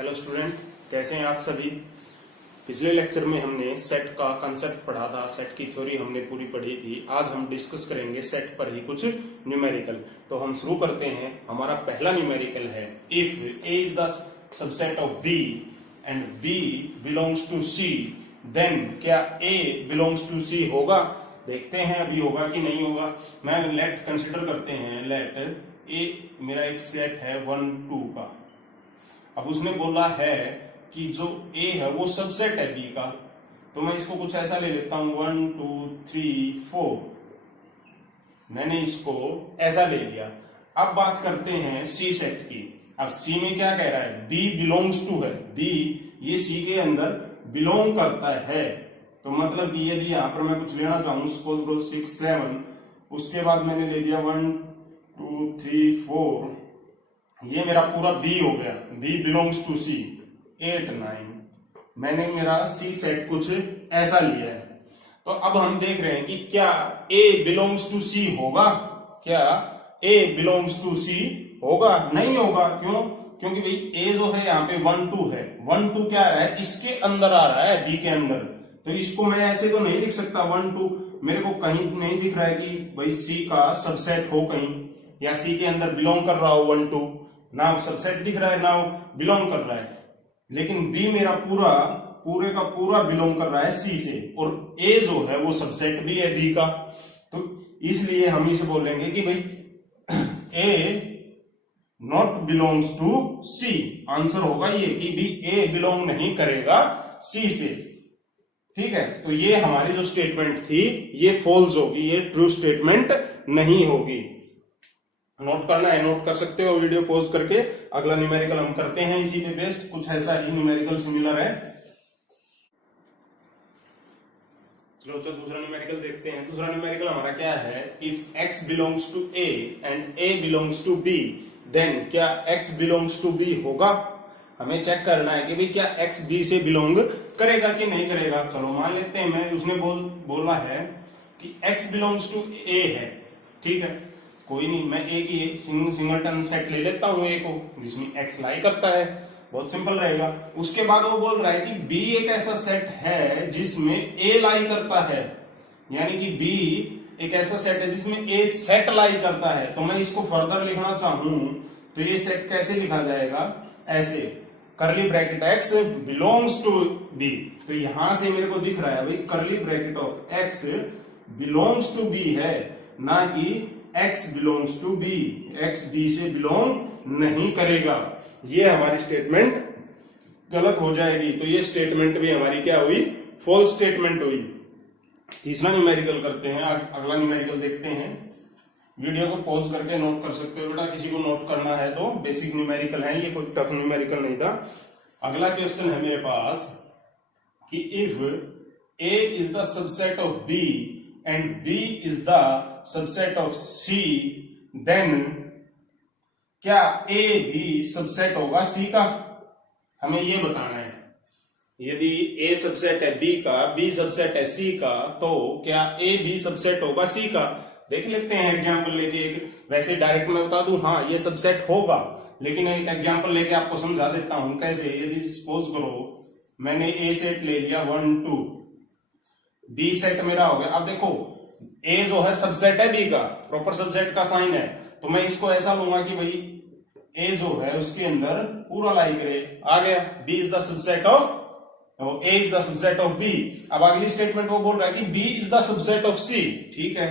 Hello student, कैसे हैं आप सभी। पिछले लेक्चर में हमने सेट का कंसेप्ट पढ़ा था, सेट की थ्योरी हमने पूरी पढ़ी थी। आज हम डिस्कस करेंगे सेट पर ही कुछ न्यूमेरिकल। तो हम शुरू करते हैं। हमारा पहला न्यूमेरिकल है, if A is the subset of B and B belongs to C, then क्या ए बिलोंग्स टू सी होगा। देखते हैं अभी होगा कि नहीं होगा। मैं लेट कंसिडर करते हैं, लेट ए मेरा एक सेट है 1 2 का। अब उसने बोला है कि जो A है वो सबसेट है B का, तो मैं इसको कुछ ऐसा ले लेता हूं 1 2 3 4। मैंने इसको ऐसा ले लिया। अब बात करते हैं C सेट की। अब C में क्या कह रहा है, B बिलोंग्स टू है, B ये C के अंदर बिलोंग करता है। तो मतलब कि यदि यहां पर मैं कुछ लेना चाहूं, सपोज करो 6 7, उसके बाद मैंने ले दिया 1 2 3 4, ये मेरा पूरा B हो गया, B बिलोंग्स टू C 8 9। मैंने मेरा C सेट कुछ ऐसा लिया है। तो अब हम देख रहे हैं कि क्या A बिलोंग्स टू C होगा, क्या A बिलोंग्स टू C होगा, नहीं होगा। क्यों? क्योंकि भाई A जो है यहाँ पे 1 2 है, 1 2 क्या आ रहा है, इसके अंदर आ रहा है, B के अंदर। तो इसको मैं ऐसे तो नहीं लिख सकता 1 2, मेरे को कहीं नहीं दिख रहा है कि भाई C का सबसेट हो कहीं, या C के अंदर बिलोंग कर रहा हो 1 2, ना सबसेट दिख रहा है ना बिलोंग कर रहा है। लेकिन B मेरा पूरे का पूरा बिलोंग कर रहा है C से, और A जो है वो सबसेट भी है B का। तो इसलिए हम इसे बोलेंगे कि भाई A not belongs to C। Answer होगा ये कि भी A बिलोंग नहीं करेगा C से। ठीक है, तो ये हमारी जो स्टेटमेंट थी ये फॉल्स होगी, ये ट्रू स्टेटमेंट नहीं होगी। नोट करना है, नोट कर सकते हो वीडियो पॉज करके। अगला न्यूमेरिकल हम करते हैं इसी पे बेस्ड, कुछ ऐसा ही न्यूमेरिकल सिमिलर है। चलो दूसरा न्यूमेरिकल देखते हैं। दूसरा न्यूमेरिकल हमारा क्या है, if x belongs to a and a belongs to b, then क्या x बिलोंग्स टू b होगा। हमें चेक करना है कि भाई क्या x b से बिलोंग करेगा कि नहीं करेगा। चलो मान लेते हैं मैं, उसने बोला है कि x बिलोंग्स टू a है। ठीक है, कोई नहीं, मैं एक ही सिंगलटन सेट ले लेता हूं ए को, जिसमें x लाई करता है, बहुत सिंपल रहेगा। उसके बाद वो बोल रहा है कि B एक ऐसा सेट है जिसमें A लाई करता है, यानी कि B एक ऐसा सेट है जिसमें A सेट लाई करता है। तो मैं इसको फर्दर लिखना चाहूं तो ये सेट कैसे लिखा जाएगा, ऐसे curly bracket x belongs to B। तो यहां से मेरे को दिख रहा है भाई curly bracket of x belongs to B है, ना कि x belongs to B। x B से बिलोंग नहीं करेगा। ये हमारी स्टेटमेंट गलत हो जाएगी। तो ये स्टेटमेंट भी हमारी क्या हुई, फॉल्स स्टेटमेंट हुई। तीसरा न्यूमेरिकल करते हैं, अगला न्यूमेरिकल देखते हैं। वीडियो को पॉज करके नोट कर सकते हो बेटा, किसी को नोट करना है तो। बेसिक न्यूमेरिकल है ये, कोई टफ न्यूमेरिकल नहीं था। अगला क्वेश्चन है मेरे पास कि if A is the subset of B and B is the subset of C, then क्या A भी सबसेट होगा C का। हमें ये बताना है। यदि A सबसेट है B का, B सबसेट है C का, तो क्या A भी सबसेट होगा C का। देख लेते हैं एग्जांपल लेके एक। वैसे डायरेक्ट मैं बता दूं हाँ ये सबसेट होगा, लेकिन एक एग्जांपल लेके आपको समझा देता हूं कैसे। यदि सपोज करो मैंने A सेट ले लिया 1 2, B सेट मेरा हो गया। अब देखो A जो है सबसेट है B का, प्रॉपर सबसेट का साइन है। तो मैं इसको ऐसा लूंगा कि भाई A जो है उसके अंदर पूरा लाई करे, आ गया B is the subset of, A is the subset of B। अब अगली स्टेटमेंट वो बोल रहा है कि B is the subset of C। ठीक है,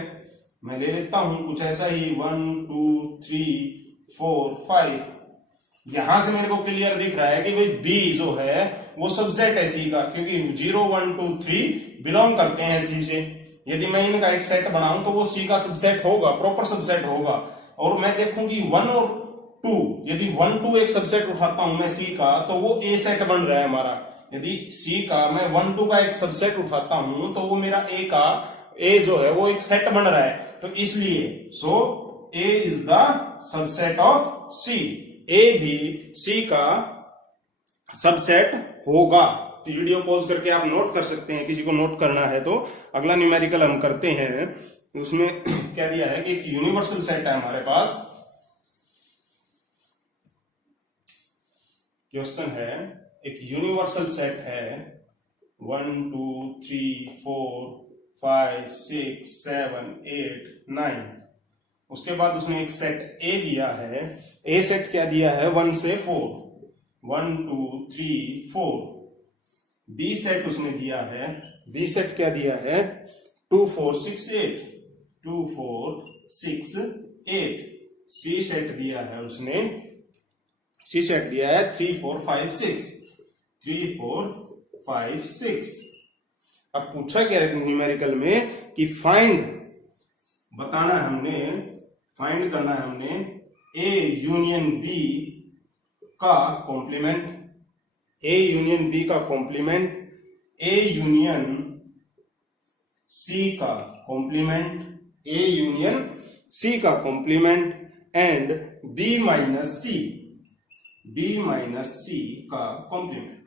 मैं ले लेता हूं कुछ ऐसा ही 1 2 3 4 5। यहां से मेरे को क्लियर दिख रहा है कि भाई B जो है वो सबसेट है C का, क्योंकि 0 1 2 3 बिलोंग करते हैं C से। यदि मैं इनका एक सेट बनाऊं तो वो C का सबसेट होगा, प्रॉपर सबसेट होगा। और मैं देखूंगी 1 और 2, यदि 1 2 एक सबसेट उठाता हूं मैं C का, तो वो A सेट बन रहा है हमारा। यदि C का मैं 1 2 का एक सबसेट उठाता हूं तो वो मेरा A जो है वो एक सेट बन रहा है। तो इसलिए A is the subset of C, A भी C का सबसेट होगा। तो वीडियो पॉज करके आप नोट कर सकते हैं, किसी को नोट करना है तो। अगला न्यूमेरिकल हम करते हैं, उसमें क्या दिया है कि एक यूनिवर्सल सेट है हमारे पास। क्वेश्चन है, एक यूनिवर्सल सेट है 1 2 3 4 5 6 7 8 9। उसके बाद उसने एक सेट ए दिया है। ए सेट क्या दिया है? 1 से 4, 1 2 3 4। बी सेट उसने दिया है, बी सेट क्या दिया है? 2 4 6 8, 2 4 6 8। सी सेट दिया है उसने, सी सेट दिया है 3 4 5 6, 3 4 5 6। अब पूछा क्या है न्यूमेरिकल में कि फाइंड, बताना है हमने, फाइंड करना है हमने ए यूनियन बी का कॉम्प्लीमेंट, ए यूनियन बी का कॉम्प्लीमेंट, ए यूनियन सी का कॉम्प्लीमेंट, ए यूनियन सी का complement and B minus C, B minus C का कॉम्प्लीमेंट।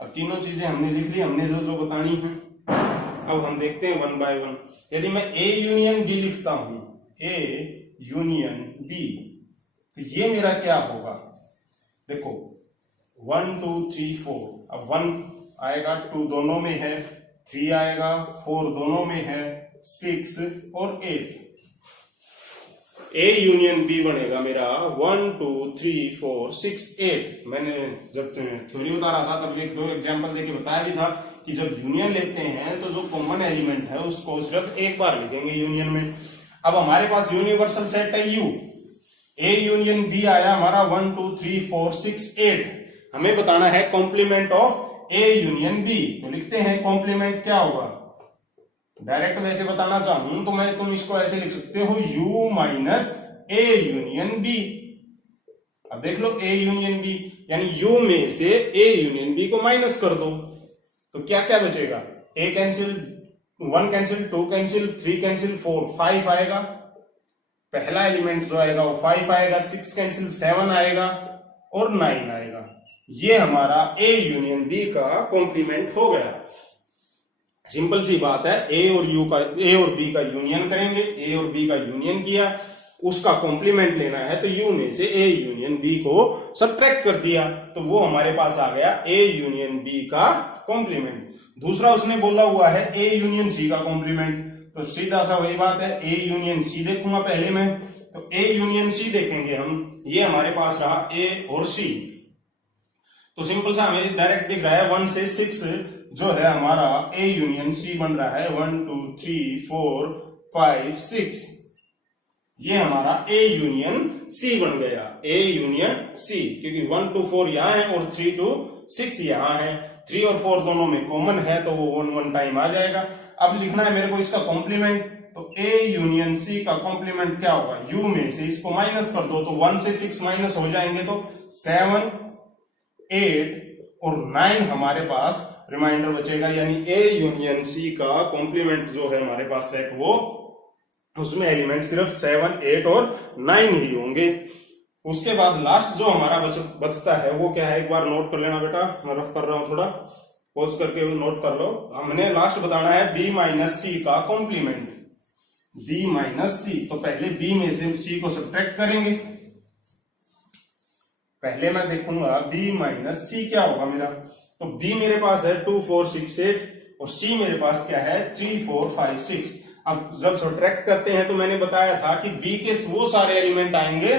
अब तीनों चीजें हमने लिख ली, हमने जो जो बतानी है। अब हम देखते हैं 1 बाय 1। यदि मैं ए यूनियन बी लिखता हूं, ए यूनियन बी, तो ये मेरा क्या होगा? देखो 1 2 3 4। अब 1 आएगा, 2 दोनों में है, 3 आएगा, 4 दोनों में है, 6 और 8। ए यूनियन बी बनेगा मेरा 1 2 3 4 6 8। मैंने जब थ्योरी बता रहा था तब एक दो एग्जांपल देके बताया भी था कि जब यूनियन लेते हैं तो जो कॉमन एलिमेंट है उसको सिर्फ एक बार लिखेंगे यूनियन में। अब हमारे पास यूनिवर्सल सेट है यू, ए यूनियन बी आया हमारा 1 2 3 4 6 8। हमें बताना है complement of A union B, तो लिखते हैं कॉम्प्लीमेंट क्या होगा। डायरेक्ट वैसे बताना चाहूं तो मैं, तुम इसको ऐसे लिख सकते हो u minus A union B. अब देख लो ए यूनियन बी, यानी u में से ए यूनियन बी को माइनस कर दो तो क्या क्या बचेगा? A cancel, 1 cancel, 2 cancel, 3 cancel, 4 5 आएगा। पहला एलिमेंट जो आएगा वो 5 आएगा, 6 कैंसिल 7 आएगा और 9 आएगा। ये हमारा ए यूनियन बी का कॉम्प्लीमेंट हो गया। सिंपल सी बात है, ए और बी का यूनियन करेंगे, ए और बी का यूनियन किया, उसका कॉम्प्लीमेंट लेना है तो यू में से ए यूनियन बी को सब्ट्रैक्ट कर दिया, तो वो हमारे पास आ गया ए यूनियन बी का कॉम्प्लीमेंट। दूसरा उसने बोला हुआ है ए यूनियन सी का कॉम्प्लीमेंट, तो सीधा सा वही बात है, ए यूनियन सी देखूंगा पहले मैं, तो ए यूनियन सी देखेंगे हम। ये हमारे पास रहा ए और सी, तो सिंपल सा हमें डायरेक्ट दिख रहा है 1 से 6 जो है हमारा ए यूनियन सी बन रहा है 1 2 3 4 5 6। ये हमारा ए यूनियन सी बन गया, ए यूनियन सी, क्योंकि 1 2 4 यहां है और 3 2 6 यहां है, 3 और 4 दोनों में कॉमन है तो वो 1 1 टाइम आ जाएगा। अब लिखना है मेरे को इसका कॉम्प्लीमेंट, तो ए यूनियन सी का कॉम्प्लीमेंट क्या होगा? यू में से इसको माइनस कर दो तो 1 से 6 माइनस हो जाएंगे तो 7 8 और 9 हमारे पास रिमाइंडर बचेगा, यानी ए यूनियन सी का कॉम्प्लीमेंट जो है हमारे पास सेट, वो उसमें एलिमेंट सिर्फ 7 8 और 9 ही होंगे। उसके बाद लास्ट जो हमारा बचता है वो क्या है, एक बार नोट कर लेना बेटा, मैं रफ कर रहा हूं, थोड़ा पॉज करके नोट कर लो। हमने लास्ट बताना है बी माइनस सी का कॉम्प्लीमेंट, बी माइनस सी, तो पहले बी में से सी को सब्ट्रैक्ट करेंगे। पहले मैं देखूंगा बी माइनस सी क्या होगा मेरा, तो बी मेरे पास है 2 4 6 8 और सी मेरे पास क्या है 3 4 5 6। अब जब सब्ट्रैक्ट करते हैं तो मैंने बताया था कि बी के वो सारे एलिमेंट आएंगे,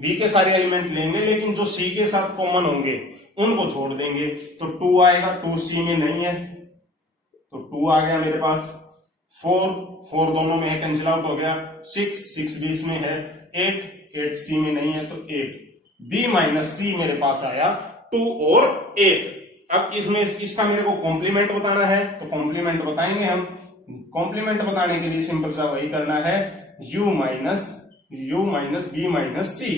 बी के सारे एलिमेंट लेंगे लेकिन जो सी के साथ कॉमन होंगे उनको छोड़ देंगे, तो 2 आएगा, 2 सी में नहीं है तो 2 आ गया मेरे पास, 4 दोनों में है, कैंसिल आउट हो गया, 6 बी में है, 8 सी में नहीं है तो 8। बी माइनस सी मेरे पास आया 2 और 8। अब इसमें इसका मेरे को कॉम्प्लीमेंट बताना है, तो कॉम्प्लीमेंट बताएंगे हम। कॉम्प्लीमेंट बताने के लिए सिंपल सा वही करना है, u माइनस बी माइनस सी।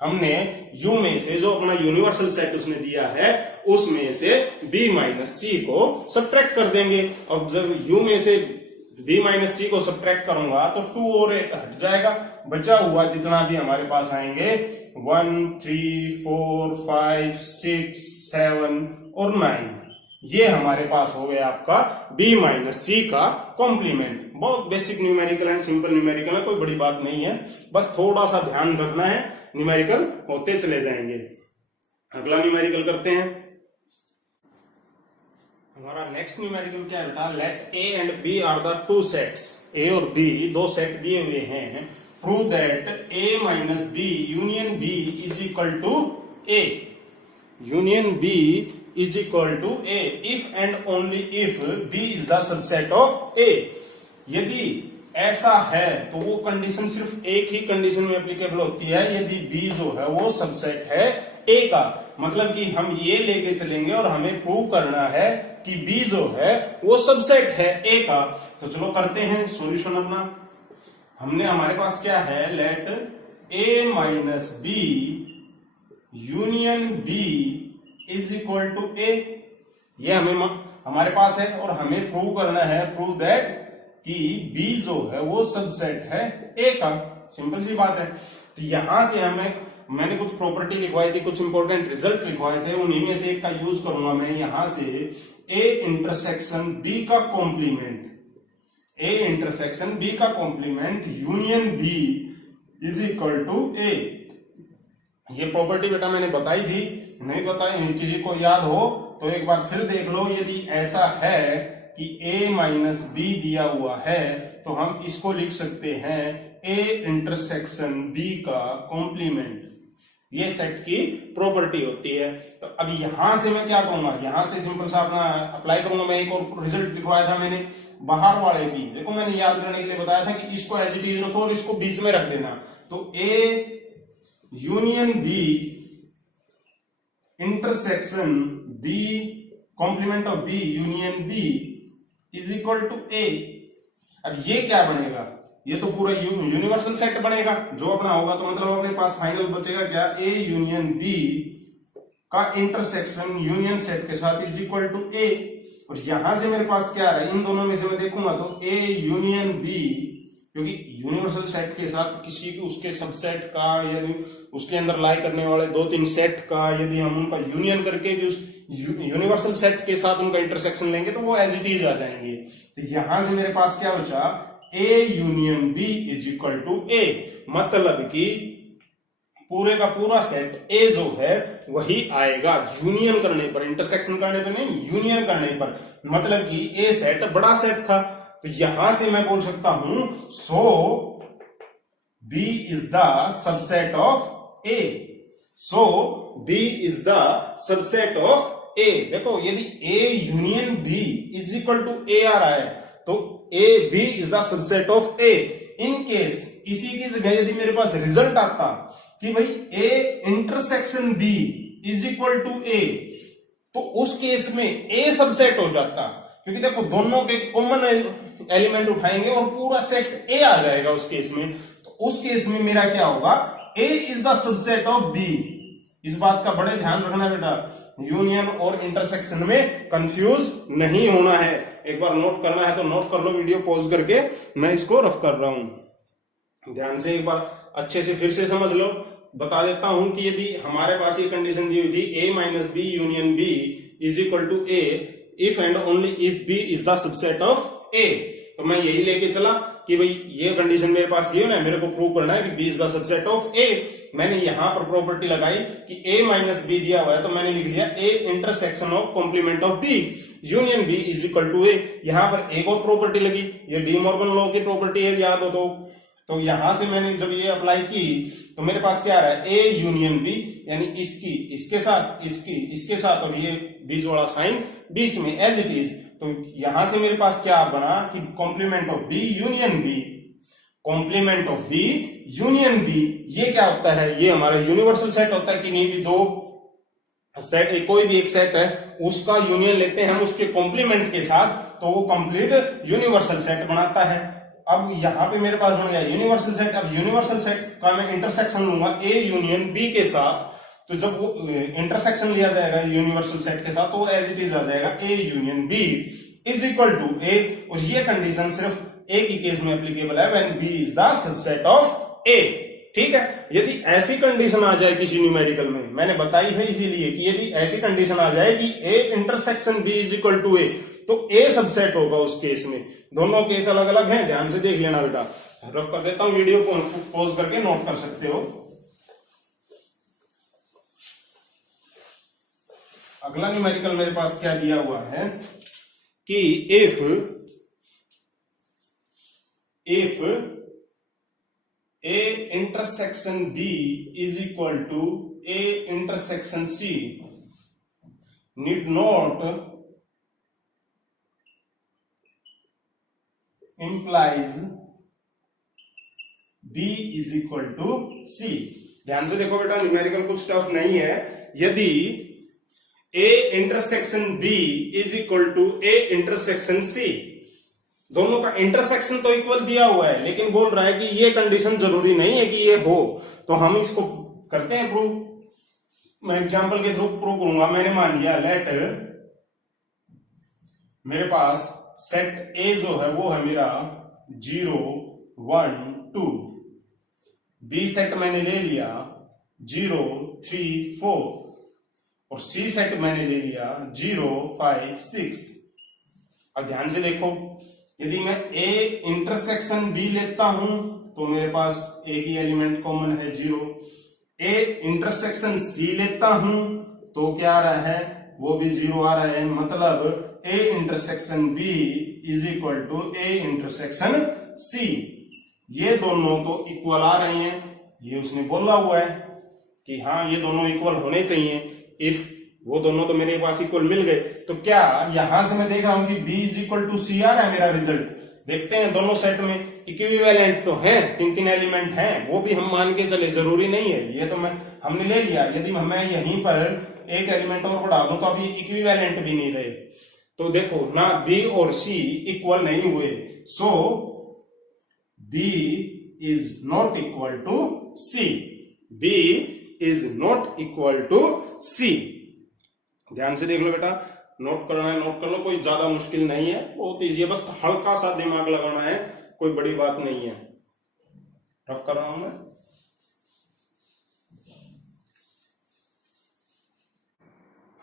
हमने u में से जो अपना यूनिवर्सल सेट उसने दिया है उसमें से b माइनस सी को सब्ट्रैक्ट कर देंगे। अब जब u में से b माइनस सी को सब्ट्रैक्ट करूंगा तो 2 और 8 हट जाएगा, बचा हुआ जितना भी हमारे पास आएंगे 1 3 4 5 6 7 और 9, ये हमारे पास हो गया आपका b माइनस सी का कॉम्प्लीमेंट। बहुत बेसिक न्यूमेरिकल है, सिंपल न्यूमेरिकल है, कोई बड़ी बात नहीं है, बस थोड़ा सा ध्यान रखना है, न्यूमेरिकल होते चले जाएंगे। अगला न्यूमेरिकल करते हैं। हमारा नेक्स्ट न्यूमेरिकल क्या है बेटा, let A and B are the two sets, A और बी दो सेट दिए हुए हैं, prove that A minus B union B is equal to A, union B is equal to A if and only if B is the subset of A. यदि ऐसा है तो वो कंडीशन सिर्फ एक ही कंडीशन में एप्लीकेबल होती है, यदि बी जो है वो सबसेट है ए का। मतलब कि हम ये लेके चलेंगे और हमें प्रूव करना है कि बी जो है वो सबसेट है ए का। तो चलो करते हैं सॉल्यूशन अपना। हमने हमारे पास क्या है, let A minus B union B is equal to A, ये हमारे पास है और हमें प्रूव करना है, प्रूव दैट कि बी जो है वो सबसेट है ए का। सिंपल सी बात है। तो यहां से मैंने कुछ प्रॉपर्टी लिखवाई थी, कुछ इंपॉर्टेंट रिजल्ट लिखवाए थे, उन्हीं में से एक का यूज करूंगा मैं यहां से, ए इंटरसेक्शन बी का कॉम्प्लीमेंट, ए इंटरसेक्शन बी का complement union B is equal to A. ये प्रॉपर्टी बेटा मैंने बताई थी, नहीं बताई किसी को याद हो तो एक बार फिर देख लो। यदि ऐसा है कि a माइनस बी दिया हुआ है तो हम इसको लिख सकते हैं a इंटरसेक्शन b का कॉम्प्लीमेंट, ये सेट की प्रॉपर्टी होती है। तो अब यहां से मैं क्या करूंगा, यहां से सिंपल सा अपना अप्लाई करूंगा। मैं एक और रिजल्ट लिखवाया था मैंने बाहर वाले की, देखो मैंने याद करने के लिए बताया था कि इसको एज इट इज रखो और इसको बीच में रख देना। तो a union b intersection b complement of b union b is equal to A. अब ये क्या बनेगा, ये तो पूरा यूनिवर्सल सेट बनेगा जो अपना होगा। तो मतलब अपने पास फाइनल बचेगा क्या, ए यूनियन बी का इंटरसेक्शन यूनियन सेट के साथ इज इक्वल टू ए। और यहां से मेरे पास क्या है, इन दोनों में से मैं देखूंगा तो ए यूनियन बी, क्योंकि यूनिवर्सल सेट के साथ किसी की उसके सबसेट का, यदि उसके अंदर लाई करने वाले दो तीन सेट का यदि हम उनका यूनियन करके भी उस यूनिवर्सल सेट के साथ उनका इंटरसेक्शन लेंगे तो वो एज इट इज आ जाएंगे। तो यहां से मेरे पास क्या बचा, A union B is equal to A. मतलब कि पूरे का पूरा सेट ए जो है वही आएगा यूनियन करने पर, इंटरसेक्शन करने पर नहीं, यूनियन करने पर। मतलब कि ए सेट बड़ा सेट था, तो यहां से मैं बोल सकता हूं so B is the subset of A, so B is the subset of A. देखो यदि A union B is equal to A आ रहा है तो A B is the subset of A. In case इसी की जगह यदि मेरे पास रिजल्ट आता कि भाई A intersection B is equal to A, तो उस केस में ए सबसेट हो जाता, क्योंकि देखो दोनों के कॉमन एलिमेंट उठाएंगे और पूरा सेट ए आ जाएगा उस केस में। तो उस केस में मेरा क्या होगा, A is the subset of B. इस बात का बड़े ध्यान रखना बेटा, यूनियन और इंटरसेक्शन में कंफ्यूज नहीं होना है। एक बार नोट करना है तो नोट कर लो, वीडियो पॉज करके मैं इसको रफ कर रहा हूं, ध्यान से एक बार अच्छे से फिर से समझ लो। बता देता हूं कि यदि हमारे पास ये कंडीशन दी हुई थी a minus B union b is equal to a if and only if b is the subset of a, तो मैं यही लेके चला कि भाई ये कंडीशन मेरे पास ये ना, मेरे को प्रूव करना है कि b is the subset of a। मैंने यहां पर प्रॉपर्टी लगाई कि a माइनस बी दिया हुआ है तो मैंने लिख दिया a intersection of complement of b union b is equal to a। यहां पर एक और प्रॉपर्टी लगी, ये डी मॉर्गन लॉ की प्रॉपर्टी है, याद हो तो यहां से मैंने जब ये अप्लाई की तो मेरे पास क्या आ रहा है, ए यूनियन बी, यानी इसकी इसके साथ इसकी इसके साथ और ये बीच वाला साइन बीच में एज इट इज। तो यहां से मेरे पास क्या बना कि complement of B union B, complement of B union B, ये क्या होता है, ये हमारा यूनिवर्सल सेट होता है कि नहीं भी दो सेट, कोई भी एक सेट है उसका यूनियन लेते हैं हम उसके कॉम्प्लीमेंट के साथ तो वो कंप्लीट यूनिवर्सल सेट बनाता है। अब यहां पे मेरे पास बन गया यूनिवर्सल सेट। अब यूनिवर्सल सेट का मैं इंटरसेक्शन लूंगा ए यूनियन बी के साथ, तो जब वो इंटरसेक्शन लिया जाएगा यूनिवर्सल सेट के साथ तो वो एज इट इज आ जाएगा A union B is equal to A. और ये कंडीशन सिर्फ एक ही केस में एप्लीकेबल है, when B is the subset of A. ठीक है, यदि ऐसी कंडीशन आ जाए किसी न्यूमेरिकल में, मैंने बताई है इसीलिए कि यदि ऐसी कंडीशन आ जाए कि A intersection B is equal to A तो ए सबसेट होगा उस केस में। दोनों केस अलग अलग हैं, ध्यान से देख लेना बेटा। रफ कर देता हूं, वीडियो को पॉज करके नोट कर सकते हो। अगला न्यूमेरिकल मेरे पास क्या दिया हुआ है कि if A intersection B is equal to A intersection C, need not implies B is equal to C। ध्यान से देखो बेटा, न्यूमेरिकल कुछ टफ नहीं है। यदि A intersection B is equal to A intersection C, दोनों का इंटरसेक्शन तो इक्वल दिया हुआ है, लेकिन बोल रहा है कि ये कंडीशन जरूरी नहीं है कि ये हो, तो हम इसको करते हैं प्रूव। मैं एग्जांपल के थ्रू प्रूव करूंगा। मैंने मान लिया लेट मेरे पास सेट ए जो है वो है मेरा 0 1 2, बी सेट मैंने ले लिया 0 3 4 और सी सेट मैंने ले लिया 0 5 6। अब ध्यान से देखो, यदि मैं ए इंटरसेक्शन बी लेता हूं तो मेरे पास एक ही एलिमेंट कॉमन है 0। ए इंटरसेक्शन सी लेता हूं तो क्या आ रहा है, वो भी 0 आ रहा है। मतलब A intersection B is equal to A intersection C. ये दोनों तो इक्वल आ रहे हैं, ये उसने बोला हुआ है कि हाँ ये दोनों इक्वल होने चाहिए। इफ वो दोनोों तो मेरे पास इक्वल मिल गए, तो क्या यहां से मैं देख रहा हूं कि B इज इक्वल टू सी आ रहा है मेरा रिजल्ट। देखते हैं दोनों सेट में इक्विवेलेंट तो है, 3 एलिमेंट हैं, वो भी हम मान के चले, जरूरी नहीं है। ये तो हमने ले लिया। यदि मैं यहीं पर एक एलिमेंट और बढ़ा दूं तो अभी इक्विवेलेंट भी नहीं रहे। तो देखो ना, B और C इक्वल नहीं हुए, so B is not equal to C। B is not equal to C। ध्यान से देख लो बेटा, नोट करना है नोट कर लो, कोई ज्यादा मुश्किल नहीं है, बहुत ईजी है, बस हल्का सा दिमाग लगाना है, कोई बड़ी बात नहीं है। रफ कर रहा हूं मैं।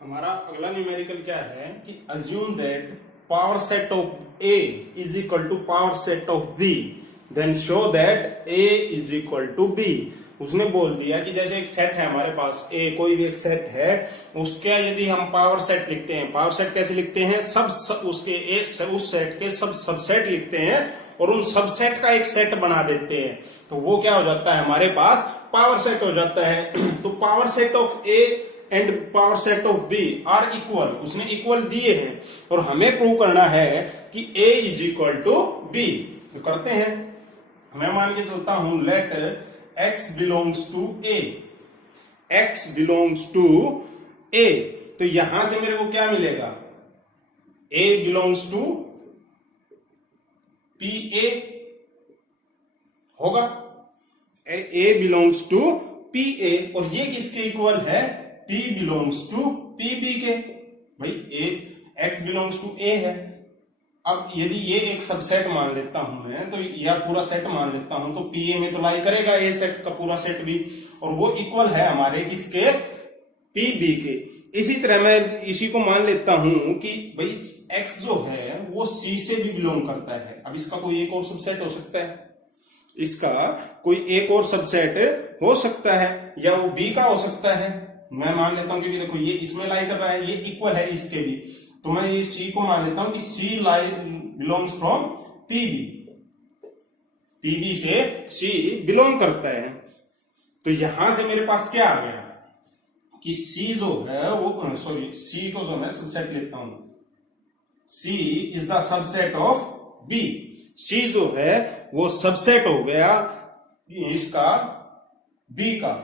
हमारा अगला न्यूमेरिकल क्या है कि assume that power set of A is equal to power set of B, then show that A is equal to B। उसने बोल दिया कि जैसे एक सेट है हमारे पास A, कोई भी एक सेट है, उसका यदि हम पावर सेट लिखते हैं, पावर सेट कैसे लिखते हैं, उसके एक उस सेट के सब सबसेट लिखते हैं और उन सबसेट का एक सेट बना देते हैं, तो वो क्या हो जाता है, हमारे पास पावर सेट हो जाता है। तो power set of A and power set of B are equal, उसने इक्वल दिए हैं और हमें प्रूव करना है कि A is equal to B। तो करते हैं। मैं मान के चलता हूं let x belongs to A, x belongs to A, तो यहां से मेरे को क्या मिलेगा, A belongs to PA होगा, A belongs to PA, और ये किसके इक्वल है, P belongs to PB के। भाई x belongs to A है। अब यदि ये एक सबसेट मान लेता हूं मैं, तो यह पूरा सेट मान लेता हूं, तो पीए में तो लाई करेगा ए सेट का पूरा सेट भी, और वो इक्वल है हमारे किसके, पीबी के। इसी तरह मैं इसी को मान लेता हूं कि भाई एक्स जो है वो सी से भी बिलोंग करता है। अब इसका कोई एक और सबसेट हो सकता है, इसका कोई एक और सबसेट हो सकता है, या वो बी का हो सकता है। मैं मान लेता हूं क्योंकि देखो ये इसमें लाई कर रहा है, ये इक्वल है इसके भी, तो मैं ये सी को मान लेता हूं कि सी लाई बिलोंग्स फ्रॉम पीबी, पीबी से सी बिलोंग करता है। तो यहां से मेरे पास क्या आ गया कि सी जो है वो, सॉरी सी को जो मैं सबसेट लेता हूं, C is the subset of B. C जो है वो सबसेट हो गया इसका बी का,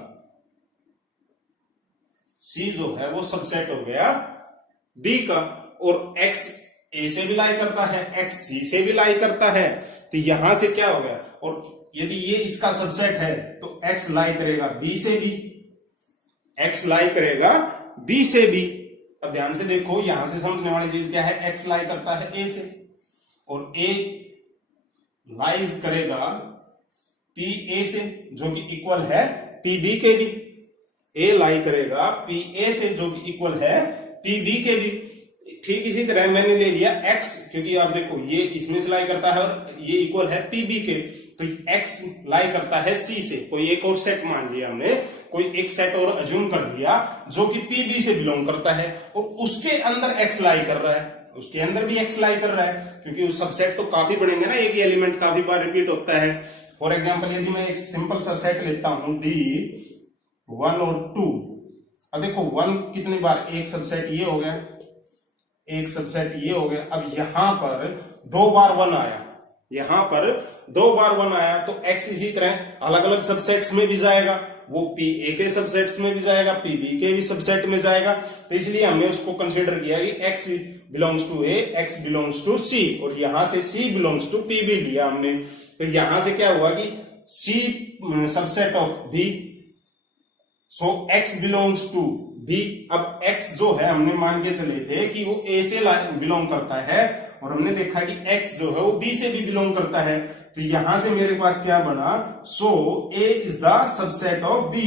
सी जो है वो सबसेट हो गया बी का, और x a से भी लाई करता है, x c से भी लाई करता है, तो यहां से क्या हो गया, और यदि ये इसका सबसेट है तो x लाई करेगा b से भी, x लाई करेगा b से भी। अब ध्यान से देखो, यहां से समझने वाली चीज क्या है, x लाई करता है a से और a लाइज करेगा p a से, जो कि इक्वल है p b के भी। a लाई करेगा p a से, जो कि इक्वल है p b के भी। ठीक इसी तरह मैंने ले लिया x, क्योंकि आप देखो ये इसमें से लाई करता है और ये इक्वल है pb के, तो x लाई करता है c से, कोई एक और सेट मान लिया हमने, कोई एक सेट और अज्यूम कर दिया जो कि पी बी से बिलोंग करता है और उसके अंदर एक्स लाई कर रहा है, उसके अंदर भी एक्स लाई कर रहा है, क्योंकि उस सबसेट तो काफी बनेंगे ना, एक ही एलिमेंट काफी बार रिपीट होता है। फॉर एग्जाम्पल यदि मैं एक सिंपल सा सेट लेता हूं डी 1 और 2, अब देखो 1 कितनी बार, एक सबसेट ये हो गया, एक सबसेट ये हो गया। अब यहां पर 2 बार 1 आया, यहां पर 2 बार 1 आया, तो x इसी तरह अलग अलग सबसेट्स में भी जाएगा, वो पी ए के सबसेट्स में भी जाएगा, पी बी के भी सबसेट में जाएगा। तो इसलिए हमने उसको कंसीडर किया कि x belongs to A, x belongs to C, और यहां से c belongs to P B लिया हमने। तो यहां से क्या हुआ कि c subset of b, so x belongs to b। अब x जो है हमने मान के चले थे कि वो a से बिलोंग करता है, और हमने देखा कि x जो है वो b से भी बिलोंग करता है। तो यहां से मेरे पास क्या बना, सो a is the subset of b।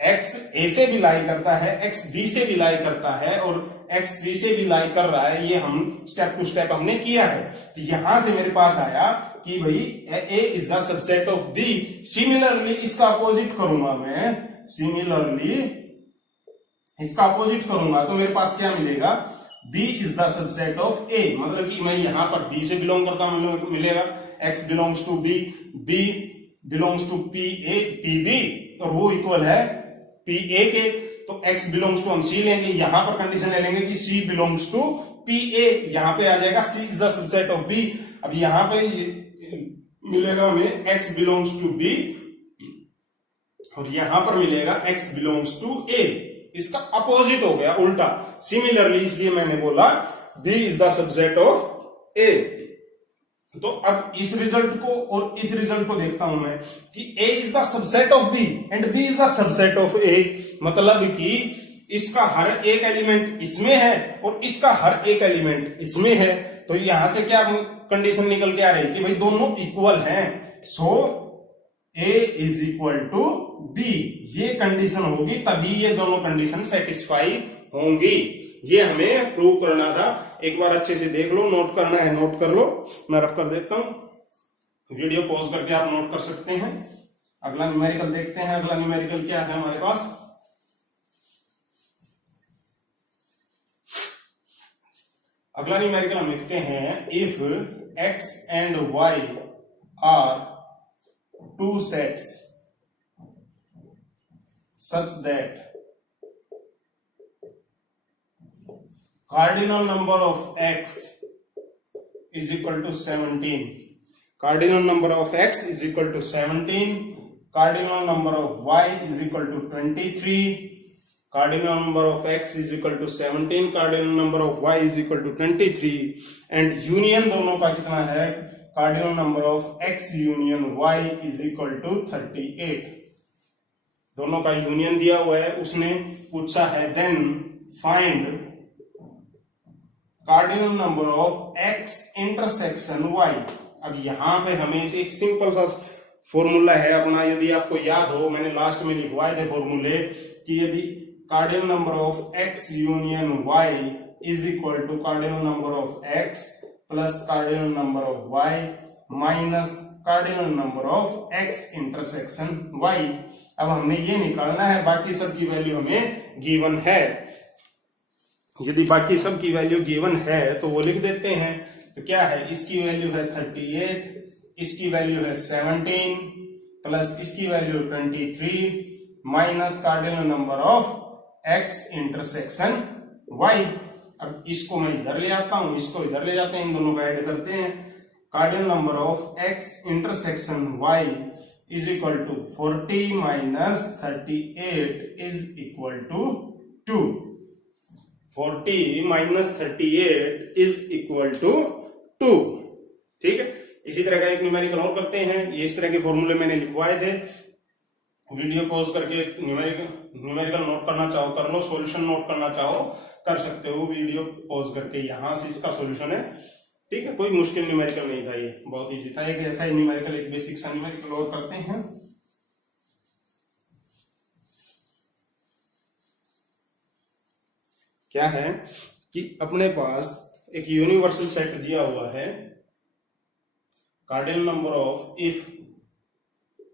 x a से भी लाई करता है, x b से भी लाई करता है, और x c से भी लाई कर रहा है। ये हम स्टेप टू स्टेप हमने किया है। तो यहां से मेरे पास आया कि भाई a is the subset of b। Similarly इसका अपोजिट करूंगा मैं, सिमिलरली इसका अपोजिट करूंगा तो मेरे पास क्या मिलेगा, b is the subset of a, मतलब कि मैं यहां पर b से बिलोंग करता हूं, मिलेगा x belongs to b, b belongs to p a p b, और वो इक्वल है p a के। तो x बिलोंग्स टू हम c लेंगे, यहां पर कंडीशन ले लेंगे कि c belongs to p a, यहां पे आ जाएगा c is the subset of b। अब यहां पे मिलेगा हमें x बिलोंग्स टू b, और यहां पर मिलेगा x बिलोंग्स टू a। इसका अपोजिट हो गया, उल्टा। सिमिलरली इसलिए मैंने बोला b is the subset of a। तो अब इस रिजल्ट को और इस रिजल्ट को देखता हूं मैं कि a is the subset of b and b is the subset of a, मतलब कि इसका हर एक एलिमेंट इसमें है और इसका हर एक एलिमेंट इसमें है। तो यहां से क्या कंडीशन निकल के आ रही है कि भाई दोनों इक्वल हैं, so a is equal to b। ये कंडीशन होगी तभी ये दोनों कंडीशन सेटिस्फाई होंगी। ये हमें प्रूव करना था। एक बार अच्छे से देख लो, नोट करना है नोट कर लो, मैं रफ कर देता हूं, वीडियो पॉज करके आप नोट कर सकते हैं। अगला न्यूमेरिकल देखते हैं। अगला न्यूमेरिकल क्या है हमारे पास, अगला न्यूमेरिकल हम लिखते हैं if x and y are two sets such that cardinal number of x is equal to 17, cardinal number of x is equal to 17, cardinal number of y is equal to 23, cardinal number of x is equal to 17, cardinal number of y is equal to 23, and union दोनों का कितना है, cardinal number of x union y is equal to 38। दोनों का union दिया हुआ है, उसने पूछा है then find cardinal number of x intersection y। अब यहां पे हमें एक सिंपल सा फॉर्मूला है अपना, यदि आपको याद हो मैंने लास्ट में लिखवाए थे फॉर्मूले कि यदि cardinal number of x union y is equal to cardinal number of x plus cardinal number of y minus cardinal number of x intersection y। अब हमने ये निकालना है, बाकी सब की वैल्यू हमें गिवन है। यदि बाकी सब की वैल्यू गिवन है तो वो लिख देते हैं। तो क्या है, इसकी वैल्यू है 38, इसकी वैल्यू है 17 प्लस इसकी value 23 minus cardinal number of x intersection y। अब इसको मैं इधर ले आता हूं, इसको इधर ले जाते हैं, इन दोनों को ऐड करते हैं। Cardinal number of x intersection y is equal to 40 minus 38 is equal to 2। 40 minus 38 is equal to 2। ठीक है, इसी तरह का एक न्यूमेरिकल और करते हैं। ये इस तरह के फॉर्मूले मैंने लिखवाए थे, वीडियो पॉज करके न्यूमेरिकल नोट करना चाहो कर लो, सॉल्यूशन नोट करना चाहो कर सकते हो, वीडियो पॉज करके यहां से इसका सॉल्यूशन है। ठीक है, कोई मुश्किल न्यूमेरिकल नहीं था, ये बहुत इजी था। एक ऐसा ही न्यूमेरिकल, एक बेसिक सा न्यूमेरिकल और करते हैं। क्या है कि अपने पास एक यूनिवर्सल सेट दिया हुआ है, cardinal number of if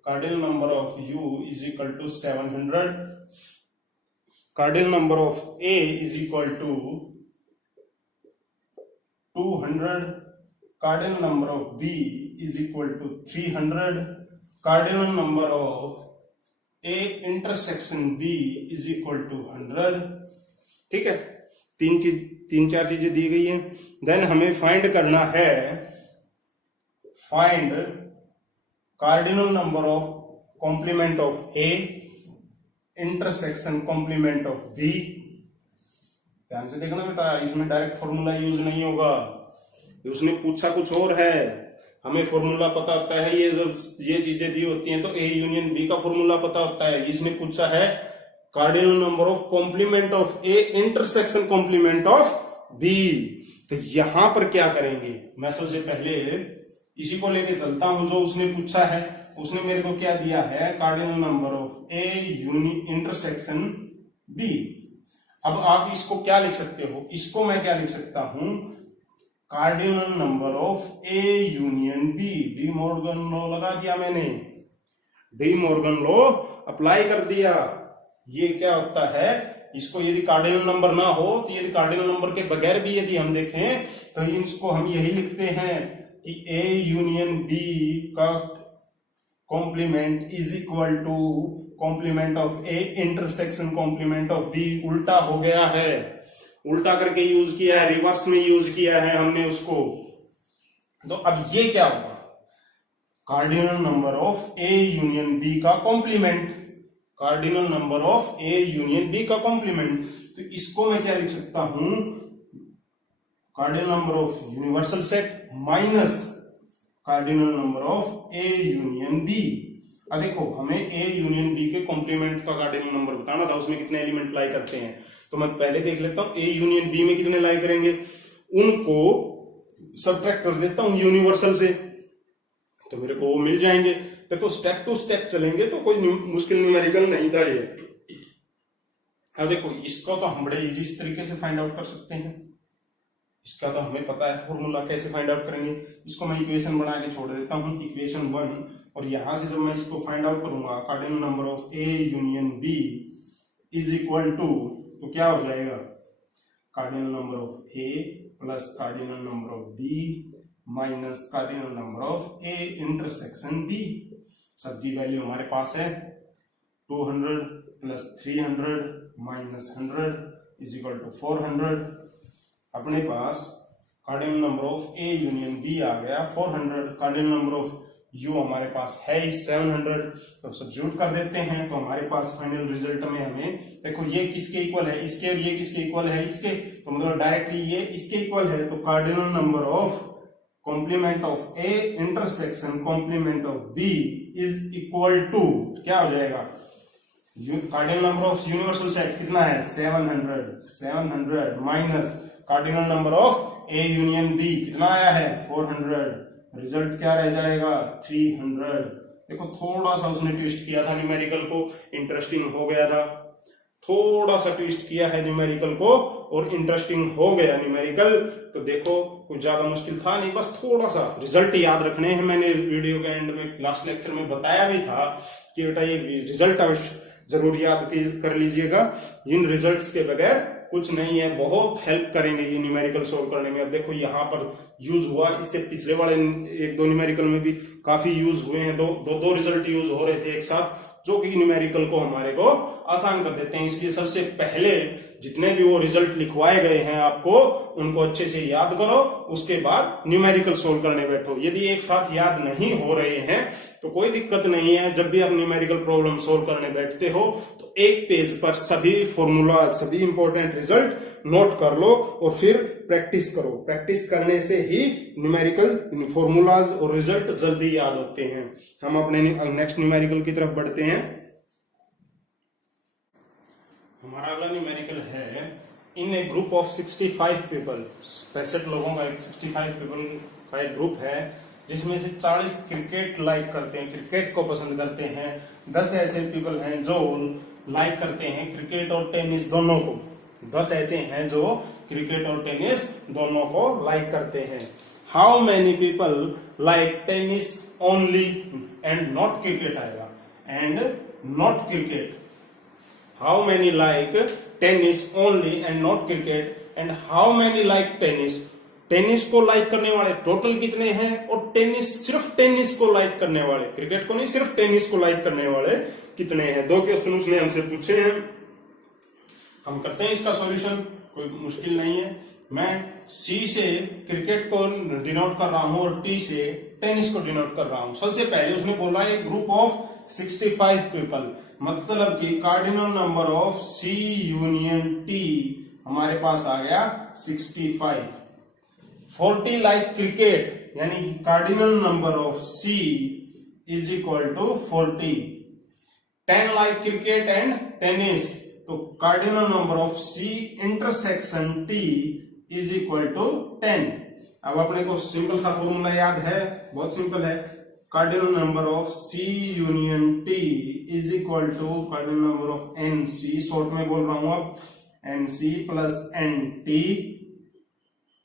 cardinal number of U is equal to 700, cardinal number of A is equal to 200, cardinal number of B is equal to 300, cardinal number of A intersection B is equal to 100। ठीक है, तीन चार चीजें दी गई हैं। Then हमें find करना है, find cardinal number of complement of A intersection complement of B। ध्यान से देखना बेटा, इसमें डायरेक्ट फॉर्मूला यूज नहीं होगा, उसने पूछा कुछ और है। हमें फॉर्मूला पता होता है, ये जब ये चीजें दी होती हैं तो A यूनियन B का फॉर्मूला पता होता है। इसने पूछा है cardinal number of complement of A intersection complement of B। तो यहां पर क्या करेंगे, मैं सबसे पहले इसी को लेके चलता हूं जो उसने पूछा है। उसने मेरे को क्या दिया है, cardinal number of A intersection B। अब आप इसको क्या लिख सकते हो, इसको मैं क्या लिख सकता हूं, cardinal number of A union B। D Morgan law लगा दिया मैंने, डी मॉर्गन लॉ अप्लाई कर दिया। ये क्या होता है, इसको यदि कार्डिनल नंबर ना हो तो यदि कार्डिनल नंबर के बगैर भी यदि हम देखें तो इसको हम यही लिखते हैं कि A यूनियन B का complement is equal to complement of A intersection complement of B। उल्टा हो गया है, उल्टा करके यूज किया है, रिवर्स में यूज किया है हमने उसको। तो अब ये क्या होगा, cardinal number of A union B का complement, cardinal number of A union B का कॉम्प्लीमेंट। तो इसको मैं क्या लिख सकता हूं, cardinal number of universal set minus cardinal number of A union B। अब देखो, हमें A यूनियन B के कॉम्प्लीमेंट का कार्डिनल नंबर बताना था, उसमें कितने एलिमेंट लाई करते हैं। तो मैं पहले देख लेता हूं A यूनियन B में कितने लाई करेंगे, उनको सब्ट्रैक्ट कर देता हूं यूनिवर्सल से, तो मेरे को वो मिल जाएंगे। देखो स्टेप टू स्टेप चलेंगे तो कोई मुश्किल न्यूमेरिकल नहीं था ये। अब देखो इसको तो हम बड़े इजी तरीके से फाइंड आउट कर सकते हैं, इसका तो हमें पता है फॉर्मूला, कैसे फाइंड आउट करेंगे। इसको मैं इक्वेशन बना के छोड़ देता हूं, इक्वेशन 1, और यहां से जब मैं इसको फाइंड आउट करूंगा, cardinal number of A union B is equal to, तो क्या हो जाएगा, cardinal number of A plus cardinal number of B minus cardinal number of A intersection B। सबकी वैल्यू हमारे पास है 200 plus 300 minus 100 is equal to 400। अपने पास cardinal number of A union B आ गया 400, कार्डिनल नंबर ऑफ U हमारे पास है 700। तो सब्स्टिट्यूट कर देते हैं, तो हमारे पास फाइनल रिजल्ट में हमें, देखो ये किसके इक्वल है, इसके, और ये किसके इक्वल है, इसके, तो मतलब डायरेक्टली ये इसके इक्वल है। तो cardinal number of complement of A intersection complement of B is equal to, क्या हो जाएगा, cardinal number of universal set कितना है 700 minus cardinal number of A union B कितना आया है 400, रिजल्ट क्या रह जाएगा 300। देखो थोड़ा सा उसने ट्विस्ट किया था न्यूमेरिकल को, इंटरेस्टिंग हो गया था, थोड़ा सा ट्विस्ट किया है न्यूमेरिकल को और इंटरेस्टिंग हो गया न्यूमेरिकल। तो देखो कुछ ज्यादा मुश्किल था नहीं, बस थोड़ा सा रिजल्ट याद रखने हैं। मैंने वीडियो के एंड में लास्ट लेक्चर में बताया भी था कि बेटा ये रिजल्ट अवश्य जरूर याद कर लीजिएगा, इन रिजल्ट्स के बगैर कुछ नहीं है, बहुत हेल्प करेंगे ये न्यूमेरिकल सोल्व करने में। अब देखो यहाँ पर यूज हुआ, इससे पिछले वाले एक दो न्यूमेरिकल में भी काफी यूज हुए हैं, दो रिजल्ट यूज हो रहे थे एक साथ, जो कि न्यूमेरिकल को हमारे को आसान कर देते हैं। इसलिए सबसे पहले जितने भी वो रिजल्ट लिखवाए गए हैं आपको उनको अच्छे से याद करो, उसके बाद न्यूमेरिकल सोल्व करने बैठो। यदि एक साथ याद नहीं हो रहे हैं तो कोई दिक्कत नहीं है, जब भी आप न्यूमेरिकल प्रॉब्लम सोल्व करने बैठते हो तो एक पेज पर सभी फॉर्मूला, सभी इंपॉर्टेंट रिजल्ट नोट कर लो और फिर प्रैक्टिस करो। प्रैक्टिस करने से ही न्यूमेरिकल फॉर्मूलाज और रिजल्ट जल्दी याद होते हैं। हम अपने नेक्स्ट न्यूमेरिकल की तरफ बढ़ते हैं। हमारा अगला न्यूमेरिकल है, इन ए ग्रुप ऑफ 65 पीपल, 65 लोगों का 65 पीपल का एक ग्रुप है जिसमें से 40 क्रिकेट लाइक करते हैं, क्रिकेट को पसंद करते हैं। 10 ऐसे पीपल हैं जो लाइक करते हैं क्रिकेट और टेनिस दोनों को। 10 ऐसे हैं जो क्रिकेट और टेनिस दोनों को लाइक करते हैं। How many people like tennis only and not cricket आएगा, and not cricket. How many like tennis only and not cricket, and how many like tennis. Tennis को लाइक करने वाले टोटल कितने हैं, और टेनिस सिर्फ टेनिस को लाइक करने वाले, क्रिकेट को नहीं सिर्फ टेनिस को लाइक करने वाले कितने हैं। 2 क्वेश्चन उसने हमसे पूछे हैं, हम करते हैं इसका सॉल्यूशन, कोई मुश्किल नहीं है। मैं सी से क्रिकेट को डिनोट कर रहा हूं और टी से टेनिस को डिनोट कर रहा हूं। सबसे पहले उसने बोला एक ग्रुप ऑफ 65 पीपल, मतलब कि cardinal number of C union T हमारे पास आ गया 65। 40 लाइक क्रिकेट, यानी कि cardinal number of C is equal to 40। 10 like cricket and tennis, तो cardinal number of C intersection T is equal to 10। अब अपने को सिंपल सा फॉर्मूला याद है, बहुत सिंपल है। Cardinal number of C union T is equal to cardinal number of N C, short में बोल रहा हूं अब, N C plus N T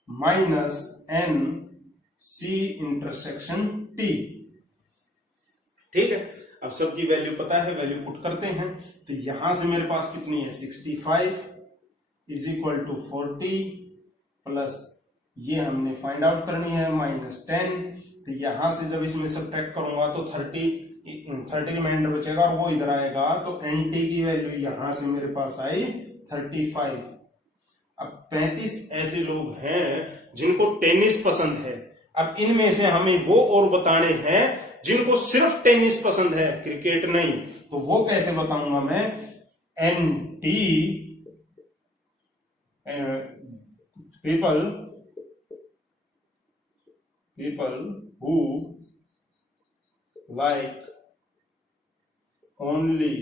minus N C intersection T. ठीक है, अब सबकी वैल्यू पता है, वैल्यू पुट करते हैं। तो यहां से मेरे पास कितनी है 65 इज इक्वल टू 40 प्लस ये हमने फाइंड आउट करनी है माइनस 10। तो यहां से जब इसमें सब्ट्रैक्ट करूंगा तो 30 रिमाइंडर बचेगा और वो इधर आएगा, तो एन टी की वैल्यू यहां से मेरे पास आई 35। अब 35 ऐसे लोग हैं जिनको टेनिस पसंद है। अब इनमें से हमें वो और बताने हैं जिनको सिर्फ टेनिस पसंद है, क्रिकेट नहीं। तो वो कैसे बताऊंगा मैं, N T people who like only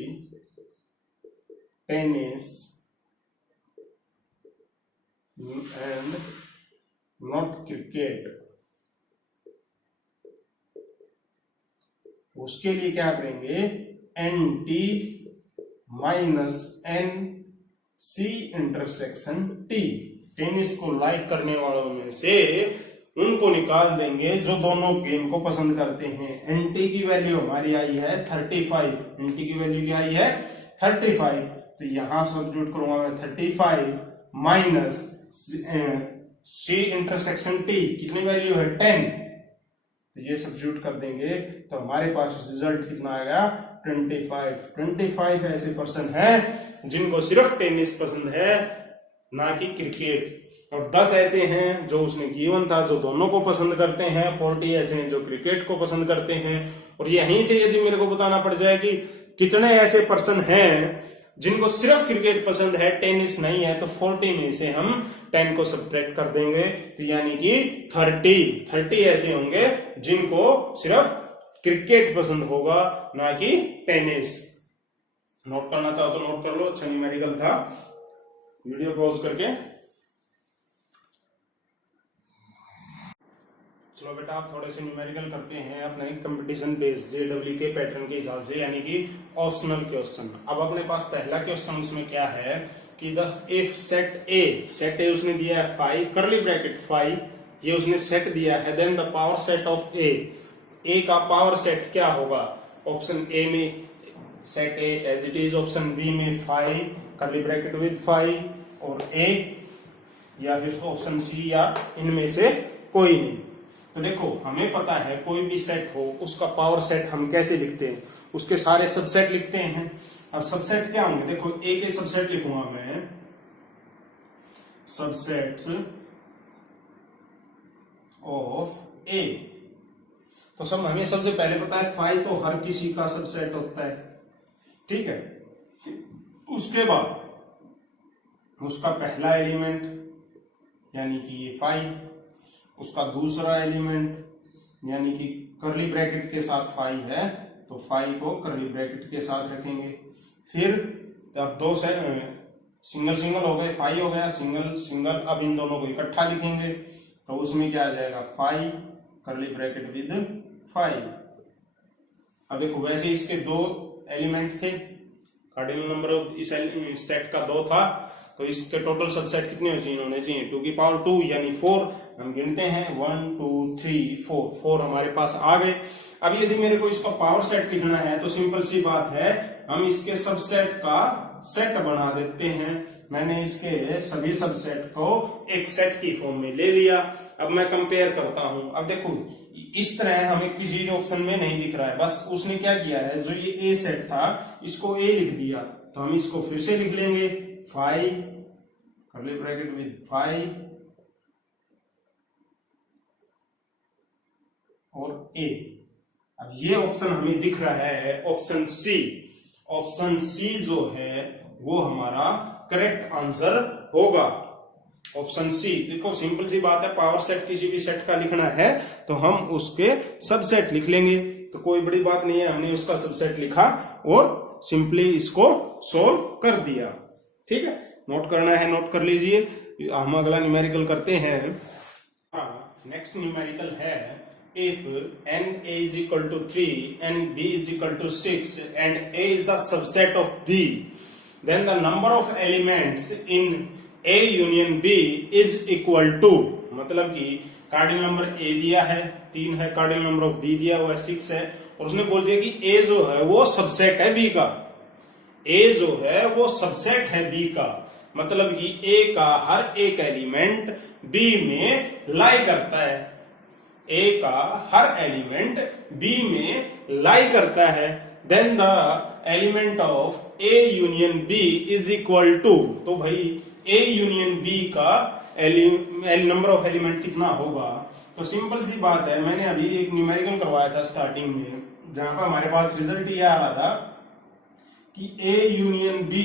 tennis and not cricket, उसके लिए क्या करेंगे, N T minus N C intersection T. Tennis को लाइक करने वालों में से उनको निकाल देंगे जो दोनों गेम को पसंद करते हैं। एन टी की वैल्यू हमारी आई है 35, एन टी की वैल्यू क्या आई है 35। तो यहां सब्स्टिट्यूट करूंगा मैं 35 माइनस सी इंटरसेक्शन टी, कितनी वैल्यू है 10। तो ये सब्स्टिट्यूट कर देंगे तो हमारे पास रिजल्ट कितना आएगा 25। 25 ऐसे पर्सन हैं जिनको सिर्फ टेनिस पसंद है, ना कि क्रिकेट। और 10 ऐसे हैं जो उसने गिवन था जो दोनों को पसंद करते हैं। 40 ऐसे हैं जो क्रिकेट को पसंद करते हैं। और यहीं से यदि मेरे को बताना पड़ जाए कि कितने ऐसे पर्सन हैं जिनको सिर्फ क्रिकेट पसंद है, टेनिस नहीं है, तो 40 में से हम 10 को सब्ट्रैक्ट कर देंगे, तो यानी कि 30 ऐसे होंगे जिनको सिर्फ क्रिकेट पसंद होगा, ना कि टेनिस। नोट करना चाहो तो नोट कर लो, अच्छा न्यूमेरिकल था। वीडियो पॉज करके चलो बेटा, आप थोड़े से न्यूमेरिकल करते हैं अपने कंपटीशन बेस्ड जेडब्ल्यू के पैटर्न के हिसाब से, यानी कि ऑप्शनल क्वेश्चन। अब अपने पास पहला क्वेश्चन उसमें क्या है कि दस इफ सेट ए उसने दिया है 5 करली ब्रैकेट 5, ये उसने सेट दिया है, then the power set of A का पावर सेट क्या होगा। ऑप्शन ए में set A as it is, option B में 5 करली ब्रैकेट विद 5 और ए, या फिर ऑप्शन सी या इनमें से कोई नहीं। तो देखो, हमें पता है कोई भी सेट हो उसका पावर सेट हम कैसे लिखते हैं, उसके सारे सबसेट लिखते हैं। अब सबसेट क्या होंगे, देखो ए के सबसेट लिखूंगा मैं, सबसेट्स ऑफ ए। तो सब हमें सबसे पहले पता है 5 तो हर किसी का सबसेट होता है, ठीक है। उसके बाद उसका पहला एलिमेंट यानी कि ये 5, उसका दूसरा एलिमेंट यानी कि करली ब्रैकेट के साथ 5 है तो 5 को करली ब्रैकेट के साथ रखेंगे। फिर अब दो से सिंगल सिंगल हो गए, 5 हो गया, सिंगल सिंगल, अब इन दोनों को इकट्ठा लिखेंगे तो उसमें क्या आ जाएगा 5 करली ब्रैकेट विद 5। अब देखो, वैसे इसके 2 एलिमेंट थे, कार्डिनल नंबर ऑफ इस सेट का 2 था, तो इसके टोटल सबसेट कितने होने चाहिए 2 की पावर 2 यानी 4। हम गिनते हैं 1 2 3 4, 4 हमारे पास आ गए। अब यदि मेरे को इसका पावर सेट लिखना है तो सिंपल सी बात है, हम इसके सबसेट का सेट बना देते हैं। मैंने इसके सभी सबसेट को एक सेट की फॉर्म में ले लिया। अब मैं कंपेयर करता हूं। अब देखो इस तरह हमें किसी ऑप्शन में नहीं दिख रहा है, बस उसने क्या किया है, जो ये ए सेट था इसको ए लिख दिया, तो हम इसको फिर से लिख लेंगे 5 कर्ली ब्रैकेट विद 5 और ए। अब ये ऑप्शन हमें दिख रहा है ऑप्शन सी। ऑप्शन सी जो है वो हमारा करेक्ट आंसर होगा, ऑप्शन सी। देखो सिंपल सी बात है, पावर सेट किसी भी सेट का लिखना है तो हम उसके सबसेट लिख लेंगे, तो कोई बड़ी बात नहीं है। हमने उसका सबसेट लिखा और सिंपली इसको सोल्व कर दिया। ठीक है, नोट करना है नोट कर लीजिए। हम अगला न्यूमेरिकल करते हैं। नेक्स्ट न्यूमेरिकल है if n a is equal to 3 and b is equal to 6 and a is the subset of b, then the number of elements in a union b is equal to, मतलब कि cardinal number a दिया है 3 है, cardinal number of b दिया हुआ है 6 है, और उसने बोल दिया कि a जो है वो सबसेट है b का। a जो है वो सबसेट है b का, मतलब कि a का हर एक एलिमेंट b में लाई करता है। A का हर एलिमेंट B में लाई करता है। Then the element of A union B is equal to, तो भाई A यूनियन B का नंबर ऑफ एलिमेंट कितना होगा। तो सिंपल सी बात है, मैंने अभी एक न्यूमेरिकल करवाया था स्टार्टिंग में, जहां पर हमारे पास रिजल्ट ये आ रहा था कि A union B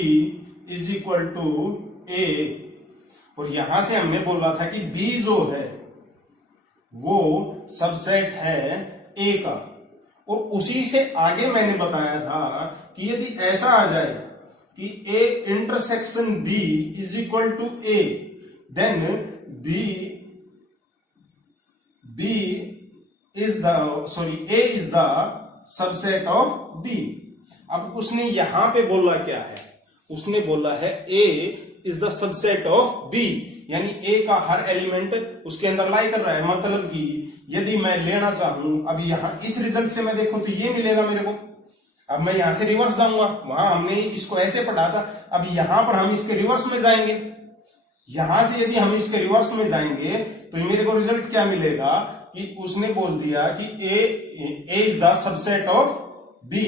is equal to A, और यहां से हमने बोला था कि B जो है वो सबसेट है ए का, और उसी से आगे मैंने बताया था कि यदि ऐसा आ जाए कि A intersection B is equal to A, then B is A is the subset of B. अब उसने यहां पे बोला क्या है, उसने बोला है A is the subset of B, यानी ए का हर एलिमेंट उसके अंदर लाई कर रहा है। मतलब कि यदि मैं लेना चाहूं, अब यहां इस रिजल्ट से मैं देखूं तो ये मिलेगा मेरे को। अब मैं यहां से रिवर्स जाऊंगा, वहां हमने इसको ऐसे पढ़ा था, अब यहां पर हम इसके रिवर्स में जाएंगे। यहां से यदि हम इसके रिवर्स में जाएंगे तो मेरे को रिजल्ट क्या मिलेगा कि उसने बोल दिया कि A is the subset of B,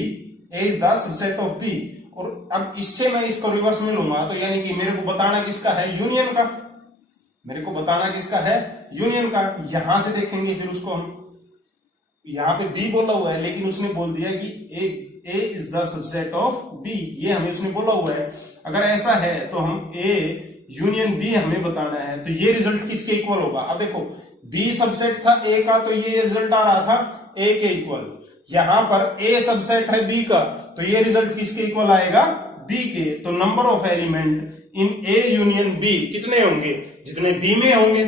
A is the subset of B. और अब इससे मैं इसको रिवर्स में लूंगा तो यानी कि मेरे को बताना किसका है, यूनियन का। मेरे को बताना किसका है, यूनियन का। यहां से देखेंगे फिर उसको हम, यहां पे बी बोला हुआ है लेकिन उसने बोल दिया कि A is the subset of B, ये हमें उसने बोला हुआ है। अगर ऐसा है तो हम ए यूनियन बी हमें बताना है, तो ये रिजल्ट किसके इक्वल होगा। अब देखो बी सबसेट था ए का, तो ये रिजल्ट आ रहा था ए के इक्वल। यहां पर ए सबसेट है बी का, तो ये रिजल्ट किसके इक्वल आएगा, बी के। तो number of element in A union B कितने होंगे, जितने बी में होंगे,